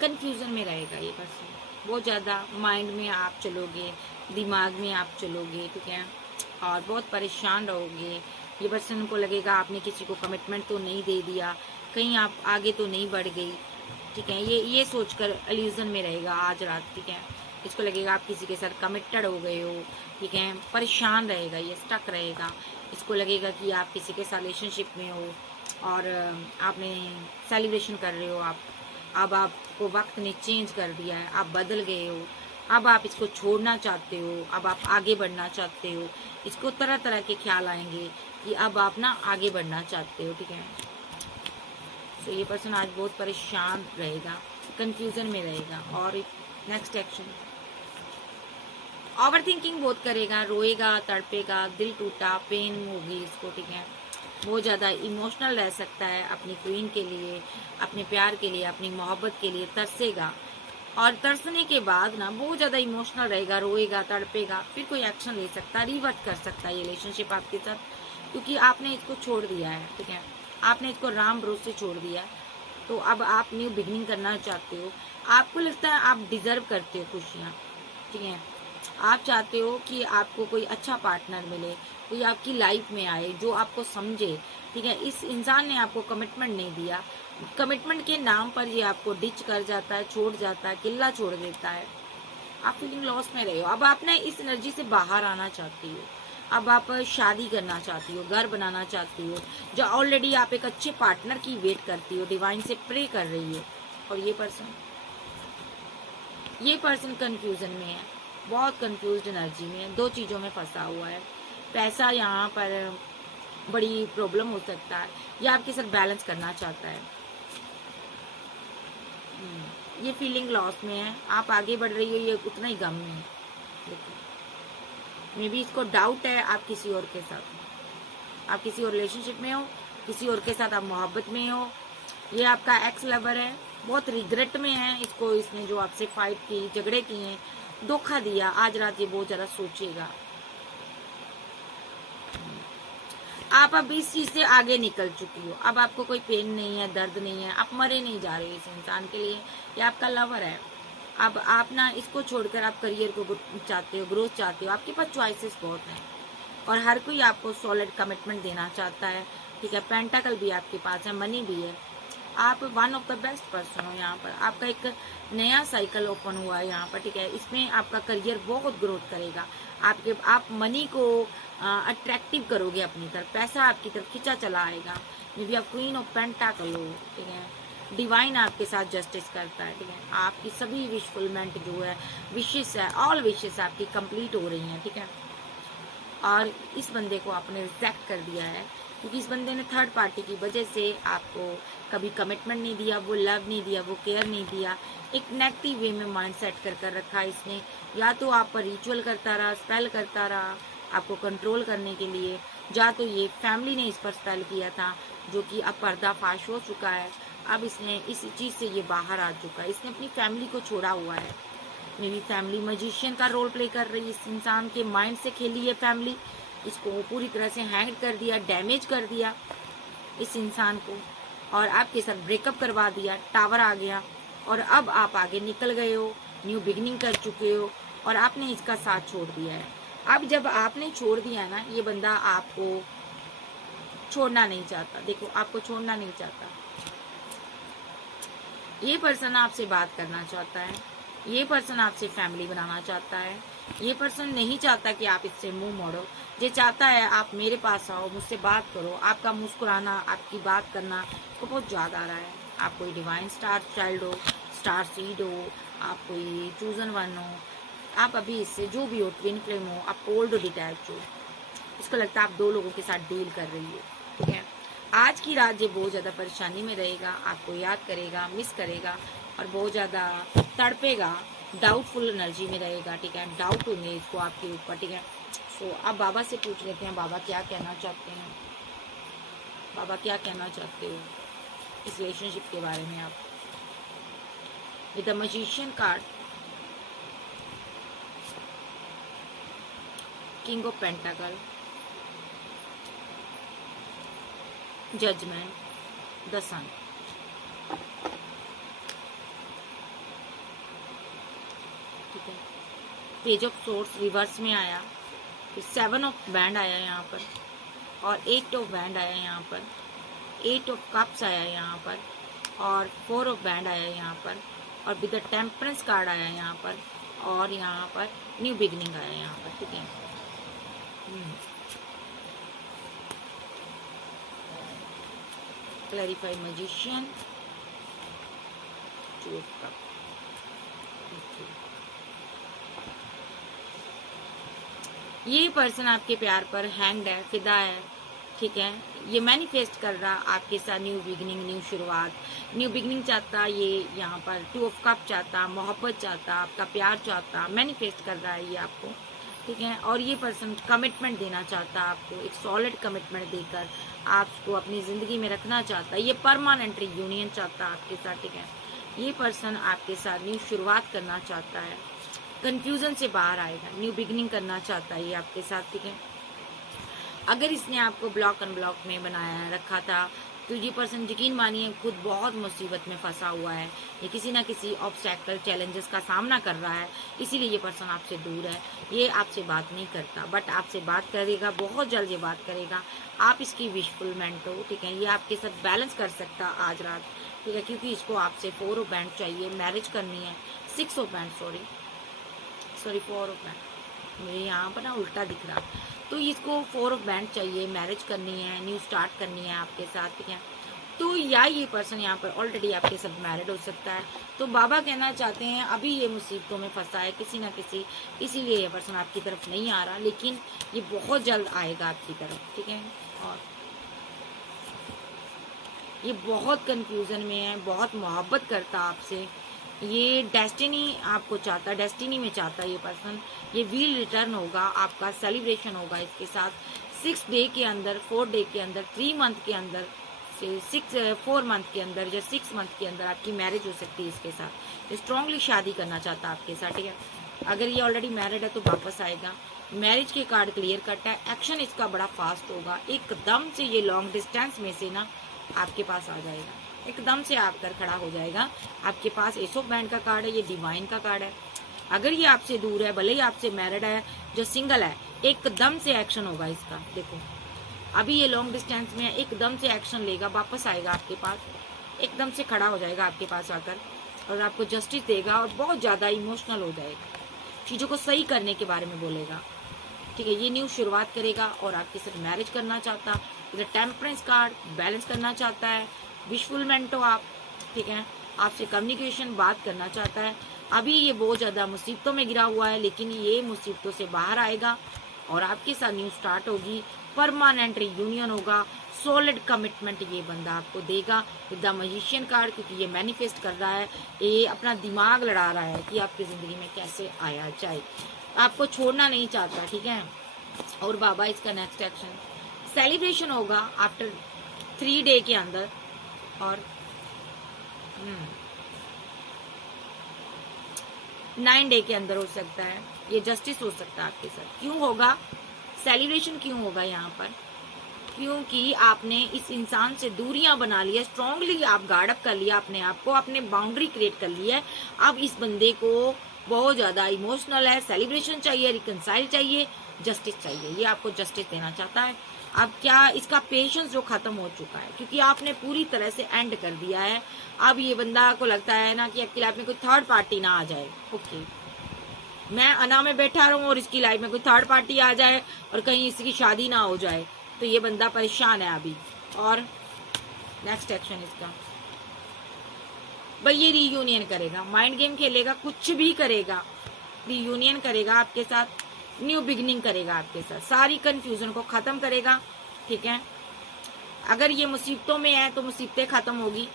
कंफ्यूजन में रहेगा ये पर्सन, बहुत ज़्यादा माइंड में आप चलोगे, दिमाग में आप चलोगे, ठीक है, और बहुत परेशान रहोगे। ये पर्सन को लगेगा आपने किसी को कमिटमेंट तो नहीं दे दिया, कहीं आप आगे तो नहीं बढ़ गई, ठीक है। ये सोचकर इल्यूजन में रहेगा आज रात, ठीक है। इसको लगेगा आप किसी के साथ कमिटेड हो गए हो, ठीक है। परेशान रहेगा, ये स्टक रहेगा। इसको लगेगा कि आप किसी के साथ रिलेशनशिप में हो और आपने सेलिब्रेशन कर रहे हो आप, अब आपको वक्त ने चेंज कर दिया है, आप बदल गए हो, अब आप इसको छोड़ना चाहते हो, अब आप आगे बढ़ना चाहते हो। इसको तरह तरह के ख्याल आएंगे कि अब आप ना आगे बढ़ना चाहते हो, ठीक है। तो ये पर्सन आज बहुत परेशान रहेगा, कंफ्यूजन में रहेगा। और नेक्स्ट एक्शन, ओवर थिंकिंग बहुत करेगा, रोएगा, तड़पेगा, दिल टूटा, पेन होगी इसको, ठीक है। बहुत ज़्यादा इमोशनल रह सकता है अपनी क्वीन के लिए, अपने प्यार के लिए, अपनी मोहब्बत के लिए तरसेगा। और तरसने के बाद ना बहुत ज़्यादा इमोशनल रहेगा, रोएगा, तड़पेगा, फिर कोई एक्शन ले सकता है, रिवर्ट कर सकता है ये रिलेशनशिप आपके साथ, क्योंकि आपने इसको छोड़ दिया है, ठीक है। आपने इसको राम भरोसे छोड़ दिया, तो अब आप न्यू बिगनिंग करना चाहते हो। आपको लगता है आप डिजर्व करते हो खुशियाँ, ठीक है। आप चाहते हो कि आपको कोई अच्छा पार्टनर मिले, कोई आपकी लाइफ में आए जो आपको समझे, ठीक है। इस इंसान ने आपको कमिटमेंट नहीं दिया, कमिटमेंट के नाम पर ये आपको डिच कर जाता है, छोड़ जाता है, किल्ला छोड़ देता है। आप फीलिंग लॉस में रहे हो। अब आप ना इस एनर्जी से बाहर आना चाहती हो, अब आप शादी करना चाहती हो, घर बनाना चाहती हो, जो ऑलरेडी आप एक अच्छे पार्टनर की वेट करती हो, डिवाइन से प्रे कर रही हो। और ये पर्सन कंफ्यूजन में है, बहुत कंफ्यूज्ड एनर्जी में है, दो चीज़ों में फंसा हुआ है। पैसा यहाँ पर बड़ी प्रॉब्लम हो सकता है, या आपके साथ बैलेंस करना चाहता है। ये फीलिंग लॉस में है, आप आगे बढ़ रही हो, ये उतना ही गम में है। देखो मे बी इसको डाउट है आप किसी और के साथ, आप किसी और रिलेशनशिप में हो, किसी और के साथ आप मोहब्बत में हो। ये आपका एक्स लवर है, बहुत रिग्रेट में है। इसको इसने जो आपसे फाइट की, झगड़े किए, धोखा दिया, आज रात ये बहुत ज़्यादा सोचेगा। आप अब इस चीज से आगे निकल चुकी हो, अब आपको कोई पेन नहीं है, दर्द नहीं है, आप मरे नहीं जा रहे हो इस इंसान के लिए। ये आपका लवर है। अब आप ना इसको छोड़कर आप करियर को चाहते हो, ग्रोथ चाहते हो, आपके पास चॉइसेस बहुत हैं और हर कोई आपको सॉलिड कमिटमेंट देना चाहता है, ठीक है। पेंटाकल भी आपके पास है, मनी भी है, आप one of the best person हो। यहाँ पर आपका एक नया साइकिल ओपन हुआ है यहाँ पर, ठीक है। इसमें आपका करियर बहुत ग्रोथ करेगा, आप मनी को अट्रैक्टिव करोगे अपनी तरफ, पैसा आपकी तरफ खिंचा चला आएगा। मे बी आप क्वीन ऑफ पेंटाकल हो, ठीक है। डिवाइन आपके साथ जस्टिस करता है, ठीक है। आपकी सभी विश फुलमेंट जो है, विशेष है, ऑल विशेष आपकी कंप्लीट हो रही हैं, ठीक है। और इस बंदे को आपने रिजेक्ट कर दिया है, क्योंकि इस बंदे ने थर्ड पार्टी की वजह से आपको कभी कमिटमेंट नहीं दिया, वो लव नहीं दिया, वो केयर नहीं दिया। एक नेगेटिव वे में माइंड सेट कर रखा इसने, या तो आप पर रिचुअल करता रहा, स्पेल करता रहा आपको कंट्रोल करने के लिए, या तो ये फैमिली ने इस पर स्पेल किया था, जो कि अब पर्दाफाश हो चुका है। अब इसने इस चीज़ से ये बाहर आ चुका है, इसने अपनी फैमिली को छोड़ा हुआ है। मेरी फैमिली मजिशियन का रोल प्ले कर रही है, इस इंसान के माइंड से खेली है फैमिली, इसको पूरी तरह से हैंग कर दिया, डैमेज कर दिया इस इंसान को, और आपके साथ ब्रेकअप करवा दिया, टावर आ गया, और अब आप आगे निकल गए हो, न्यू बिगनिंग कर चुके हो, और आपने इसका साथ छोड़ दिया है। अब जब आपने छोड़ दिया ना, ये बंदा आपको छोड़ना नहीं चाहता, देखो आपको छोड़ना नहीं चाहता। ये पर्सन आपसे बात करना चाहता है, ये पर्सन आपसे फैमिली बनाना चाहता है, ये पर्सन नहीं चाहता कि आप इससे मुंह मोड़ो, ये चाहता है आप मेरे पास आओ, मुझसे बात करो। आपका मुस्कुराना, आपकी बात करना उसको बहुत ज़्यादा आ रहा है। आप कोई डिवाइन स्टार चाइल्ड हो, स्टार सीड हो, आप कोई चूजन वन हो, आप अभी इससे जो भी हो, ट्विन फ्लेम हो, आप कोल्ड डिटैच हो, इसको लगता है आप दो लोगों के साथ डील कर रही हो, ठीक है। आज की रात ये बहुत ज़्यादा परेशानी में रहेगा, आपको याद करेगा, मिस करेगा, और बहुत ज़्यादा तड़पेगा, डाउटफुल एनर्जी में रहेगा, ठीक है। डाउट होंगे इसको आपके ऊपर, ठीक है। सो अब बाबा से पूछ लेते हैं, बाबा क्या कहना चाहते हैं, बाबा क्या कहना चाहते हो इस रिलेशनशिप के बारे में आप। With the magician card, king of pentacle, judgment, the sun, ठीक है। पेज ऑफ सोर्स रिवर्स में आया, फिर 7 ऑफ बैंड आया यहाँ पर, और 8 ऑफ बैंड आया यहाँ पर, 8 ऑफ कप्स आया यहाँ पर, और 4 ऑफ बैंड आया यहाँ पर, और विद द टेम्परेंस कार्ड आया यहाँ पर, और यहाँ पर न्यू बिगनिंग आया यहाँ पर, ठीक है। क्लैरिफाई मैजिशियन, 2 ऑफ कप, ये पर्सन आपके प्यार पर हैंग्ड है, फिदा है, ठीक है। ये मैनिफेस्ट कर रहा आपके साथ न्यू बिगनिंग, न्यू शुरुआत, न्यू बिगनिंग चाहता ये, यहाँ पर 2 ऑफ कप चाहता, मोहब्बत चाहता, आपका प्यार चाहता, मैनिफेस्ट कर रहा है ये आपको, ठीक है। और ये पर्सन कमिटमेंट देना चाहता आपको, एक सॉलिड कमिटमेंट देकर आपको अपनी ज़िंदगी में रखना चाहता है। ये परमानेंट यूनियन चाहता है आपके साथ, ठीक है। ये पर्सन आपके साथ न्यू शुरुआत करना चाहता है, कंफ्यूजन से बाहर आएगा, न्यू बिगनिंग करना चाहता है ये आपके साथ, ठीक है। अगर इसने आपको ब्लॉक अनब्लॉक में बनाया रखा था, तो ये पर्सन यकीन मानिए खुद बहुत मुसीबत में फंसा हुआ है, ये किसी ना किसी ऑब्स्टैकल चैलेंजेस का सामना कर रहा है, इसीलिए ये पर्सन आपसे दूर है, ये आपसे बात नहीं करता, बट आपसे बात करेगा, बहुत जल्द ये बात करेगा। आप इसकी विशफुलमेंट हो, ठीक है। ये आपके साथ बैलेंस कर सकता आज रात, ठीक है, क्योंकि इसको आपसे 4 ऑफ बैंड चाहिए, मैरिज करनी है, 6 of band, sorry 4 of band, मुझे यहाँ पर ना उल्टा दिख रहा, तो इसको 4 ऑफ बैंड चाहिए, मैरिज करनी है, न्यू स्टार्ट करनी है आपके साथ, ठीक है। तो या ये पर्सन यहाँ पर ऑलरेडी आपके साथ मैरिड हो सकता है। तो बाबा कहना चाहते हैं अभी ये मुसीबतों में फंसा है किसी ना किसी, इसीलिए ये पर्सन आपकी तरफ नहीं आ रहा, लेकिन ये बहुत जल्द आएगा आपकी तरफ, ठीक है। और ये बहुत कंफ्यूजन में है, बहुत मोहब्बत करता आपसे, ये डेस्टिनी आपको चाहता, डेस्टिनी में चाहता ये पर्सन। ये व्हील रिटर्न होगा, आपका सेलिब्रेशन होगा इसके साथ 6 डे के अंदर, 4 डे के अंदर, 3 मंथ के अंदर, 4 मंथ के अंदर या 6 मंथ के अंदर आपकी मैरिज हो सकती है इसके साथ। स्ट्रांगली शादी करना चाहता आपके साथ, ठीक है। अगर ये ऑलरेडी मैरिड है तो वापस आएगा। मैरिज के कार्ड क्लियर कट है, एक्शन इसका बड़ा फास्ट होगा, एकदम से ये लॉन्ग डिस्टेंस में से ना आपके पास आ जाएगा, एकदम से आकर खड़ा हो जाएगा आपके पास। एस ऑफ बैंड का कार्ड है, ये डिवाइन का कार्ड है। अगर ये आपसे दूर है, भले ही आपसे मैरिड है, जो सिंगल है, एकदम से एक्शन होगा इसका। देखो अभी ये लॉन्ग डिस्टेंस में है, एकदम से एक्शन लेगा, वापस आएगा आपके पास, एकदम से खड़ा हो जाएगा आपके पास आकर और आपको जस्टिस देगा, और बहुत ज़्यादा इमोशनल हो जाएगा, चीज़ों को सही करने के बारे में बोलेगा, ठीक है। ये न्यू शुरुआत करेगा और आपके साथ मैरिज करना चाहता, इधर टेम्परेंस कार्ड, बैलेंस करना चाहता है, विशफुलमेंट हो आप, ठीक है। आपसे कम्युनिकेशन, बात करना चाहता है। अभी ये बहुत ज़्यादा मुसीबतों में गिरा हुआ है, लेकिन ये मुसीबतों से बाहर आएगा और आपके साथ न्यू स्टार्ट होगी, परमानेंट यूनियन होगा, सॉलिड कमिटमेंट ये बंदा आपको देगा विद द मैजिशियन कार्ड, क्योंकि ये मैनिफेस्ट कर रहा है, ये अपना दिमाग लड़ा रहा है कि आपकी जिंदगी में कैसे आया जाए, आपको छोड़ना नहीं चाहता, ठीक है। और बाबा इसका नेक्स्ट एक्शन सेलिब्रेशन होगा आफ्टर 3 डे के अंदर, और 9 डे के अंदर हो सकता है, ये जस्टिस हो सकता है आपके साथ। क्यों होगा सेलिब्रेशन, क्यों होगा यहाँ पर, क्योंकि आपने इस इंसान से दूरियां बना लिया, स्ट्रांगली आप गार्ड अप कर लिया अपने आप को, आपने बाउंड्री क्रिएट कर ली है। अब इस बंदे को बहुत ज्यादा इमोशनल है, सेलिब्रेशन चाहिए, रिकंसाइल चाहिए, जस्टिस चाहिए, ये आपको जस्टिस देना चाहता है। अब क्या इसका पेशेंस जो खत्म हो चुका है, क्योंकि आपने पूरी तरह से एंड कर दिया है। अब ये बंदा को लगता है ना कि आपकी लाइफ में कोई थर्ड पार्टी ना आ जाए, ओके, मैं अना में बैठा रहूं और इसकी लाइफ में कोई थर्ड पार्टी आ जाए और कहीं इसकी शादी ना हो जाए, तो ये बंदा परेशान है अभी। और नेक्स्ट एक्शन इसका भाई ये रीयूनियन करेगा, माइंड गेम खेलेगा, कुछ भी करेगा, रीयूनियन करेगा आपके साथ, न्यू बिगिनिंग करेगा आपके साथ, सारी कंफ्यूजन को खत्म करेगा, ठीक है। अगर ये मुसीबतों में है तो मुसीबतें खत्म होगी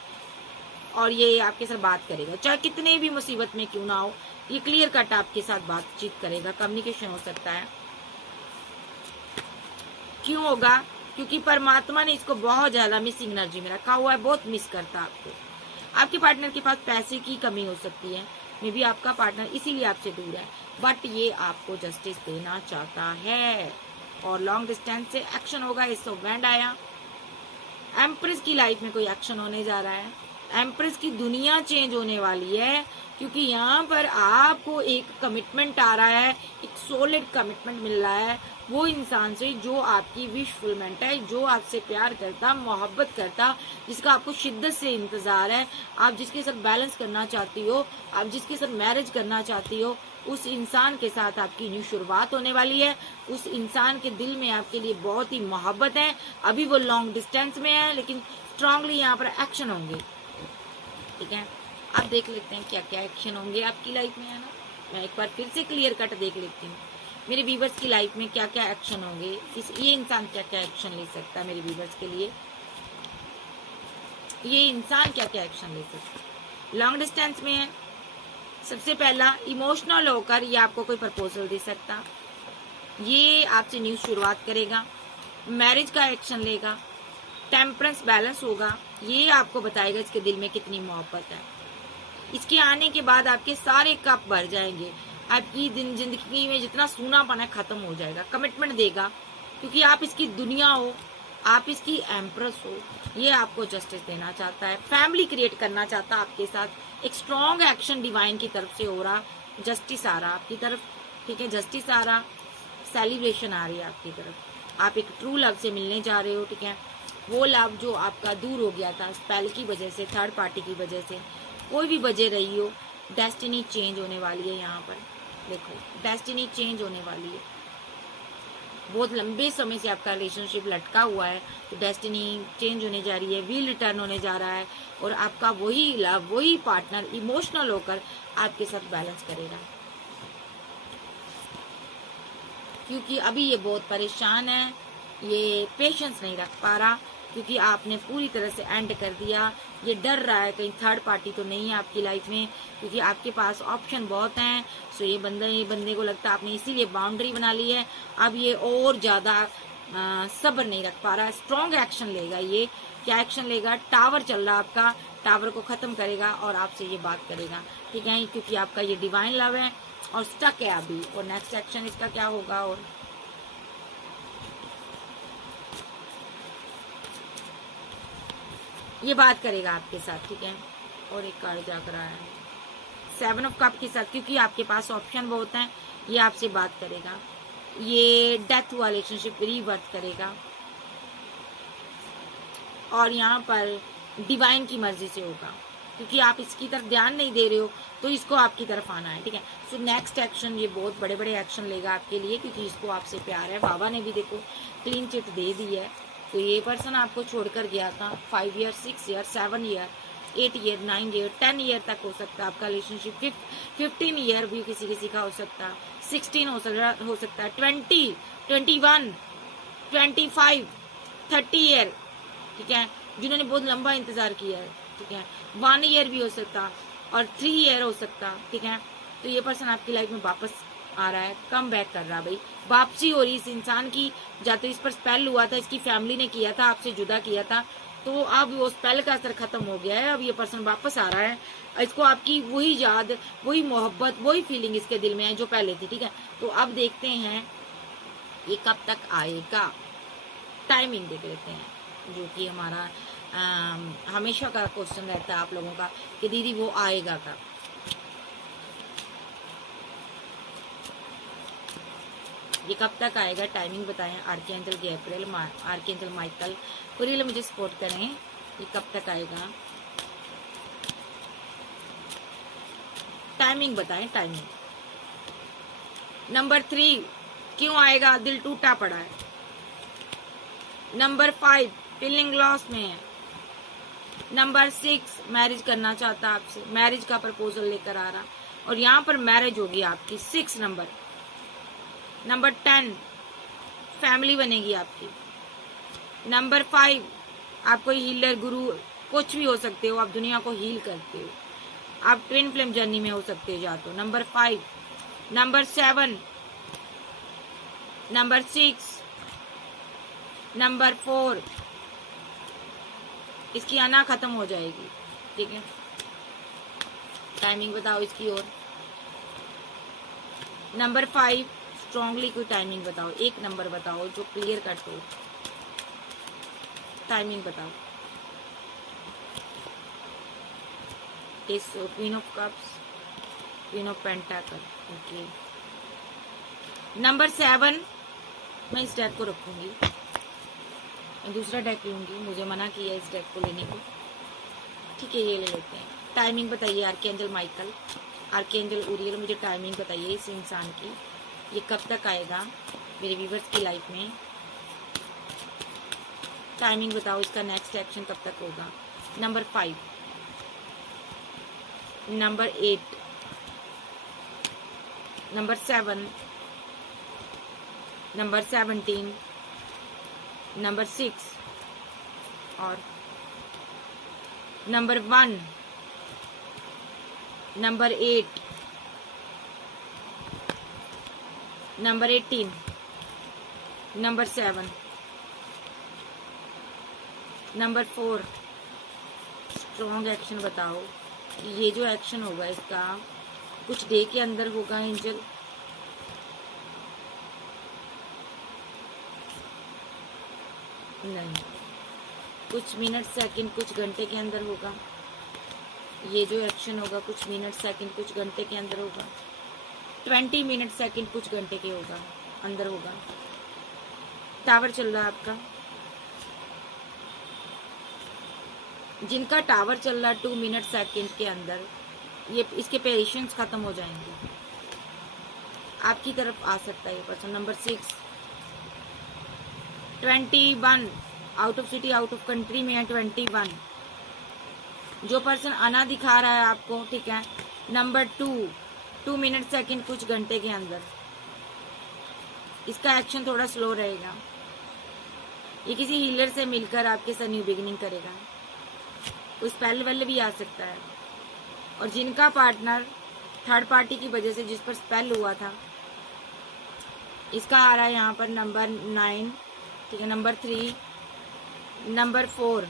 और ये आपके साथ बात करेगा, चाहे कितने भी मुसीबत में क्यों ना हो, ये क्लियर कट आपके साथ बातचीत करेगा, कम्युनिकेशन हो सकता है। क्यों होगा, क्योंकि परमात्मा ने इसको बहुत ज्यादा मिसिंग एनर्जी में रखा हुआ है, बहुत मिस करता है आपको। आपके पार्टनर के पास पैसे की कमी हो सकती है, मे बी आपका पार्टनर इसीलिए आपसे दूर है, बट ये आपको जस्टिस देना चाहता है। और लॉन्ग डिस्टेंस से एक्शन होगा, इस बैंड आया। एम्प्रेस की लाइफ में कोई एक्शन होने जा रहा है, एम्प्रेस की दुनिया चेंज होने वाली है, क्योंकि यहाँ पर आपको एक कमिटमेंट आ रहा है, एक सॉलिड कमिटमेंट मिल रहा है वो इंसान से जो आपकी विश फुलमेंट है, जो आपसे प्यार करता, मोहब्बत करता, जिसका आपको शिद्दत से इंतजार है, आप जिसके साथ बैलेंस करना चाहती हो, आप जिसके साथ मैरिज करना चाहती हो, उस इंसान के साथ आपकी न्यू शुरुआत होने वाली है। उस इंसान के दिल में आपके लिए बहुत ही मोहब्बत है। अभी वो लॉन्ग डिस्टेंस में है, लेकिन स्ट्रांगली यहाँ पर एक्शन होंगे, ठीक है। आप देख लेते हैं क्या क्या एक्शन होंगे आपकी लाइफ में, है ना। मैं एक बार फिर से क्लियर कट देख लेती हूँ मेरे व्यूवर्स की लाइफ में क्या क्या एक्शन होंगे, ये इंसान क्या क्या एक्शन ले सकता है मेरे व्यूवर्स के लिए, ये इंसान क्या क्या एक्शन ले सकता है। लॉन्ग डिस्टेंस में है, सबसे पहला इमोशनल होकर ये आपको कोई प्रपोजल दे सकता, ये आपसे न्यू शुरुआत करेगा, मैरिज का एक्शन लेगा, टेम्परेंस बैलेंस होगा, ये आपको बताएगा इसके दिल में कितनी मोहब्बत है। इसके आने के बाद आपके सारे कप भर जाएंगे, आपकी जिंदगी में जितना सूनापन है खत्म हो जाएगा। कमिटमेंट देगा क्योंकि आप इसकी दुनिया हो, आप इसकी एम्प्रेस हो, ये आपको जस्टिस देना चाहता है, फैमिली क्रिएट करना चाहता है आपके साथ। एक स्ट्रॉन्ग एक्शन डिवाइन की तरफ से हो रहा, जस्टिस आ रहा आपकी तरफ, ठीक है, जस्टिस आ रहा, सेलिब्रेशन आ रही है आपकी तरफ। आप एक ट्रू लव से मिलने जा रहे हो, ठीक है। वो लव जो आपका दूर हो गया था स्पेल की वजह से, थर्ड पार्टी की वजह से, कोई भी वजह रही हो, डेस्टिनी चेंज होने वाली है। यहाँ पर देखो डेस्टिनी चेंज होने वाली है। बहुत लंबे समय से आपका रिलेशनशिप लटका हुआ है, तो डेस्टिनी चेंज होने जा रही है, व्हील रिटर्न होने जा रहा है, और आपका वही लव, वही पार्टनर इमोशनल होकर आपके साथ बैलेंस करेगा। क्योंकि अभी ये बहुत परेशान है, ये पेशेंस नहीं रख पा रहा, क्योंकि आपने पूरी तरह से एंड कर दिया। ये डर रहा है कहीं थर्ड पार्टी तो नहीं है आपकी लाइफ में, क्योंकि आपके पास ऑप्शन बहुत हैं। सो ये बंदे को लगता है आपने इसीलिए बाउंड्री बना ली है। अब ये और ज़्यादा सब्र नहीं रख पा रहा, स्ट्रॉन्ग एक्शन लेगा। ये क्या एक्शन लेगा, टावर चल रहा आपका, टावर को ख़त्म करेगा और आपसे ये बात करेगा, ठीक है, क्योंकि आपका ये डिवाइन लव है और स्टक है अभी। और नेक्स्ट एक्शन इसका क्या होगा, और ये बात करेगा आपके साथ, ठीक है। और एक कार्ड जा कर आया है 7 ऑफ कप के साथ, क्योंकि आपके पास ऑप्शन बहुत हैं, ये आपसे बात करेगा। ये डेथ हुआ रिलेशनशिप रीबर्थ करेगा, और यहाँ पर डिवाइन की मर्जी से होगा, क्योंकि आप इसकी तरफ ध्यान नहीं दे रहे हो, तो इसको आपकी तरफ आना है, ठीक है। सो नेक्स्ट एक्शन, ये बहुत बड़े बड़े एक्शन लेगा आपके लिए, क्योंकि इसको आपसे प्यार है। बाबा ने भी देखो क्लीन चिट दे दी है। तो ये पर्सन आपको छोड़कर गया था 5 year, 6 year, 7 year, 8 year, 9 year, 10 year तक हो सकता है आपका रिलेशनशिप। 15 ईयर भी किसी का हो सकता है, 16 हो सकता है, 20, 21, 25, 30 ईयर, ठीक है, जिन्होंने बहुत लंबा इंतजार किया है, ठीक है, 1 ईयर भी हो सकता और 3 ईयर हो सकता, ठीक है। तो ये पर्सन आपकी लाइफ में वापस आ रहा है, कम बैक कर रहा है भाई, वापसी हो रही इस इंसान की। जाते इस पर स्पेल हुआ था, इसकी फैमिली ने किया था, आपसे जुदा किया था, तो अब वो स्पेल का असर खत्म हो गया है। अब ये पर्सन वापस आ रहा है, इसको आपकी वही याद, वही मोहब्बत, वही फीलिंग इसके दिल में है जो पहले थी, ठीक है। तो अब देखते हैं ये कब तक आएगा, टाइमिंग देख लेते हैं, जो कि हमारा हमेशा का क्वेश्चन रहता है आप लोगों का कि दीदी वो आएगा कब। ये कब तक आएगा, टाइमिंग बताएं। Archangel Gabriel, archangel Michael, courier मुझे सपोर्ट करें, ये कब तक आएगा, टाइमिंग बताएं, टाइमिंग। नंबर 3 क्यों आएगा, दिल टूटा पड़ा है। नंबर 5 फीलिंग लॉस में है। नंबर 6 मैरिज करना चाहता है आपसे, मैरिज का प्रपोजल लेकर आ रहा, और यहाँ पर मैरिज होगी आपकी। 6 नंबर। नंबर 10 फैमिली बनेगी आपकी। नंबर 5 आप कोई हीलर, गुरु, कुछ भी हो सकते हो, आप दुनिया को हील करते हो, आप ट्विन फ्लेम जर्नी में हो सकते हो जा तो। नंबर 5, नंबर 7, नंबर 6, नंबर 4 इसकी आना खत्म हो जाएगी, ठीक है। टाइमिंग बताओ इसकी। और नंबर 5 स्ट्रांगली कोई टाइमिंग बताओ, एक नंबर बताओ जो क्लियर कट हो, टाइमिंग बताओ। इस queen of cups, queen of pentacle, okay. Number 7 मैं इस डेक को रखूंगी, मैं दूसरा डेक लूंगी, मुझे मना किया इस डेक को लेने को, ठीक है, ये ले लेते हैं। टाइमिंग बताइए आर्कएंजल माइकल, आर्कएंजल उरियल, मुझे टाइमिंग बताइए इस इंसान की, ये कब तक आएगा मेरे व्यूवर्स की लाइफ में। टाइमिंग बताओ, इसका नेक्स्ट एक्शन कब तक होगा। Number 5, number 8, number 7, number 17, number 6 और number 1, number 8, number 18, number 7, number 4। Strong action बताओ, ये जो एक्शन होगा इसका कुछ डे के अंदर होगा एंजल, नहीं, कुछ मिनट सेकंड कुछ घंटे के अंदर होगा। ये जो एक्शन होगा कुछ मिनट सेकंड कुछ घंटे के अंदर होगा। 20 मिनट सेकंड कुछ घंटे के होगा, अंदर होगा। टावर चल रहा है आपका, जिनका टावर चल रहा है 2 मिनट सेकंड के अंदर, ये इसके पेशेंस खत्म हो जाएंगे, आपकी तरफ आ सकता है ये person. Number 6, 21 out of city, out of country में है 21, जो पर्सन आना दिखा रहा है आपको, ठीक है। नंबर 2 मिनट सेकंड कुछ घंटे के अंदर, इसका एक्शन थोड़ा स्लो रहेगा। ये किसी हीलर से मिलकर आपके साथ न्यू बिगिनिंग करेगा, कोई स्पेल वेल भी आ सकता है। और जिनका पार्टनर थर्ड पार्टी की वजह से जिस पर स्पेल हुआ था, इसका आ रहा है यहाँ पर नंबर 9, ठीक है, नंबर 3, नंबर 4,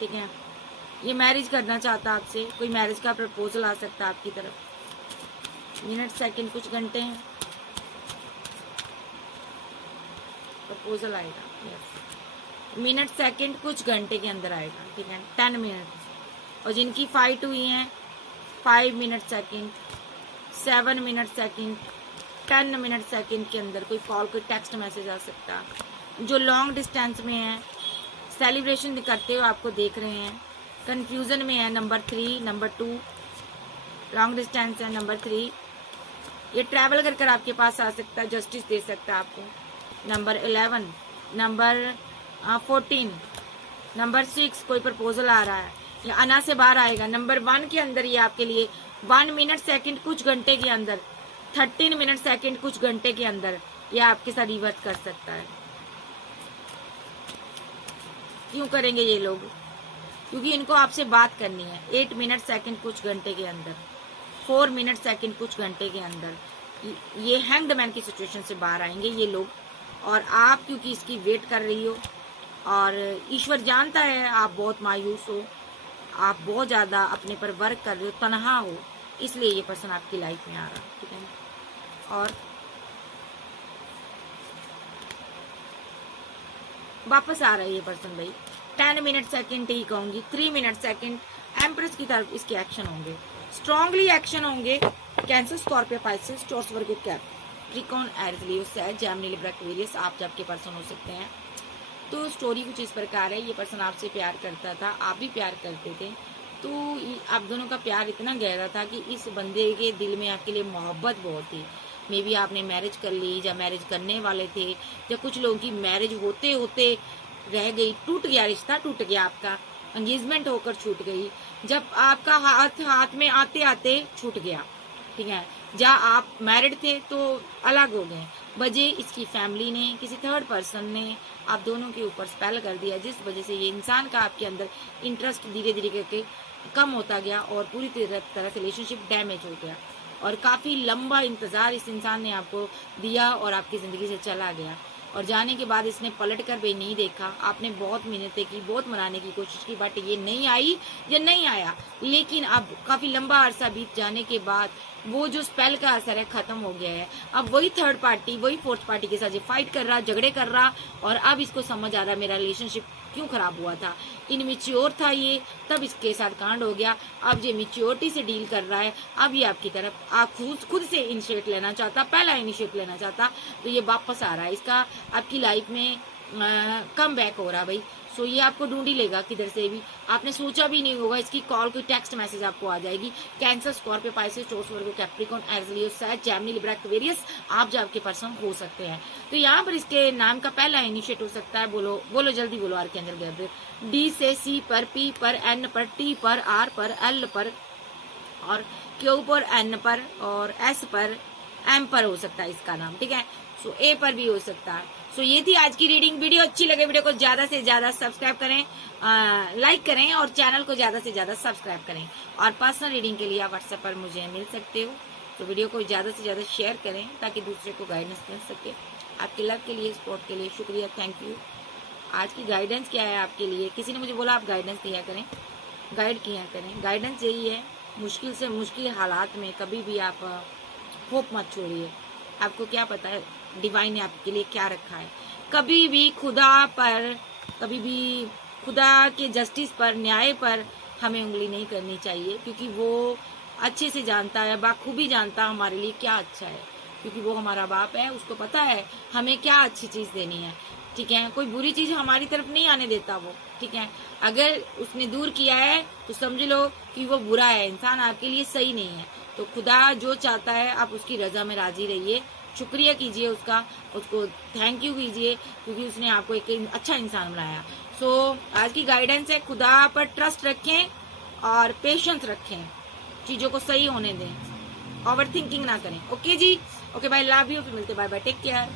ठीक है। ये मैरिज करना चाहता है आपसे, कोई मैरिज का प्रपोजल आ सकता है आपकी तरफ। मिनट सेकंड कुछ घंटे हैं, प्रपोजल आएगा, यस। मिनट सेकंड कुछ घंटे के अंदर आएगा, ठीक है, 10 मिनट। और जिनकी फाइट हुई है 5 minute second, 7 minute second, 10 minute second के अंदर कोई कॉल, कोई टेक्स्ट मैसेज आ सकता है। जो लॉन्ग डिस्टेंस में है, सेलिब्रेशन करते हुए आपको देख रहे हैं, कंफ्यूजन में है, नंबर 3, नंबर 2 लॉन्ग डिस्टेंस है, नंबर 3 ये ट्रैवल कर कर आपके पास आ सकता है, जस्टिस दे सकता है आपको। नंबर 11, नंबर 14, नंबर 6 कोई प्रपोजल आ रहा है, ये अना से बाहर आएगा। नंबर 1 के अंदर ये आपके लिए 1 मिनट सेकंड कुछ घंटे के अंदर, 13 मिनट सेकंड कुछ घंटे के अंदर ये आपके साथ रिवर्स कर सकता है। क्यों करेंगे ये लोग? क्योंकि इनको आपसे बात करनी है। 8 मिनट सेकंड कुछ घंटे के अंदर, 4 मिनट सेकंड कुछ घंटे के अंदर ये हैंग्ड मैन की सिचुएशन से बाहर आएंगे ये लोग। और आप क्योंकि इसकी वेट कर रही हो और ईश्वर जानता है आप बहुत मायूस हो, आप बहुत ज्यादा अपने पर वर्क कर रहे हो, तनहा हो, इसलिए ये पर्सन आपकी लाइफ में आ रहा है, ठीक है। और वापस आ रहा है ये पर्सन भाई। 10 मिनट सेकंड ही कहूंगी, 3 मिनट सेकंड एम्प्रेस की तरफ इसके एक्शन होंगे, स्ट्रांगली एक्शन होंगे। कैंसर, स्कॉर्पियो, पाइसेस, टॉरस, वर्गो, कैप्रिकॉर्न, एरीज, लियो, सैज, जेमिनी, लिब्रा, एक्वेरियस आप जब के पर्सन हो सकते हैं। तो स्टोरी कुछ इस प्रकार है, ये पर्सन आपसे प्यार करता था, आप भी प्यार करते थे। तो आप दोनों का प्यार इतना गहरा था कि इस बंदे के दिल में आपके लिए मोहब्बत बहुत थी। मे बी आपने मैरिज कर ली या मैरिज करने वाले थे, या कुछ लोगों की मैरिज होते होते रह गई, टूट गया रिश्ता, टूट गया आपका, एंगेजमेंट होकर छूट गई, जब आपका हाथ में आते आते छूट गया, ठीक है। जहाँ आप मैरिड थे तो अलग हो गए, वजह इसकी फैमिली ने, किसी थर्ड पर्सन ने आप दोनों के ऊपर स्पेल कर दिया, जिस वजह से ये इंसान का आपके अंदर इंटरेस्ट धीरे धीरे करके कम होता गया और पूरी तरह से रिलेशनशिप डैमेज हो गया। और काफी लंबा इंतजार इस इंसान ने आपको दिया और आपकी जिंदगी से चला गया। और जाने के बाद इसने पलट कर भी नहीं देखा। आपने बहुत मेहनतें की, बहुत मनाने की कोशिश की, बट ये नहीं आई या नहीं आया। लेकिन अब काफी लंबा अरसा बीत जाने के बाद वो जो स्पेल का असर है खत्म हो गया है। अब वही थर्ड पार्टी, वही फोर्थ पार्टी के साथ ये फाइट कर रहा, झगड़े कर रहा, और अब इसको समझ आ रहा है मेरा रिलेशनशिप क्यों खराब हुआ था, इनमेच्योर था ये, तब इसके साथ कांड हो गया। अब ये मेच्योरिटी से डील कर रहा है, अब ये आपकी तरफ आप खुद से इनिशिएट लेना चाहता, पहला इनिशिएट लेना चाहता, तो ये वापस आ रहा है। इसका आपकी लाइफ में कम बैक हो रहा भाई। सो ये आपको ढूंढ ही लेगा किधर से भी, आपने सोचा भी नहीं होगा। इसकी कॉल, कोई टेक्स्ट मैसेज आपको आ जाएगी। कैंसर, स्कॉर्पियो, पाइसेस, टॉरस, वर्गो, कैप्रिकॉर्न, एरीज, लियो, सैज, जेमिनी, लिब्रा, एक्वेरियस आप जो आपके पर्सन हो सकते हैं। तो यहाँ पर इसके नाम का पहला इनिशिएट हो सकता है, बोलो जल्दी बोलो, आर्कएंजल गैब्रियल। डी से सी पर, पी पर, एन पर, टी पर, आर पर, एल पर, और क्यू पर, एन पर, और एस पर, एम पर हो सकता है इसका नाम, ठीक है। सो ए पर भी हो सकता है। सो ये थी आज की रीडिंग। वीडियो अच्छी लगे वीडियो को ज्यादा से ज्यादा सब्सक्राइब करें, लाइक करें, और चैनल को ज्यादा से ज्यादा सब्सक्राइब करें। और पर्सनल रीडिंग के लिए आप व्हाट्सएप पर मुझे मिल सकते हो। तो वीडियो को ज्यादा से ज्यादा शेयर करें ताकि दूसरे को गाइडेंस मिल सके। आपके लव के लिए, सपोर्ट के लिए शुक्रिया, थैंक यू। आज की गाइडेंस क्या है आपके लिए? किसी ने मुझे बोला आप गाइडेंस दिया करें, गाइड किया करें। गाइडेंस यही है, मुश्किल से मुश्किल हालात में कभी भी आप होप मत छोड़िए। आपको क्या पता है डिवाइन ने आपके लिए क्या रखा है। कभी भी खुदा पर, कभी भी खुदा के जस्टिस पर, न्याय पर हमें उंगली नहीं करनी चाहिए, क्योंकि वो अच्छे से जानता है, बाखूबी जानता हमारे लिए क्या अच्छा है, क्योंकि वो हमारा बाप है। उसको पता है हमें क्या अच्छी चीज देनी है, ठीक है। कोई बुरी चीज हमारी तरफ नहीं आने देता वो, ठीक है। अगर उसने दूर किया है तो समझ लो कि वो बुरा है, इंसान आपके लिए सही नहीं है। तो खुदा जो चाहता है आप उसकी रजा में राजी रहिए, शुक्रिया कीजिए उसका, उसको थैंक यू कीजिए, क्योंकि उसने आपको एक अच्छा इंसान बनाया। सो आज की गाइडेंस है, खुदा पर ट्रस्ट रखें और पेशेंस रखें, चीजों को सही होने दें, ओवर थिंकिंग ना करें। ओके जी, ओके बाय, लव यू, फिर मिलते, बाय बाय, टेक केयर।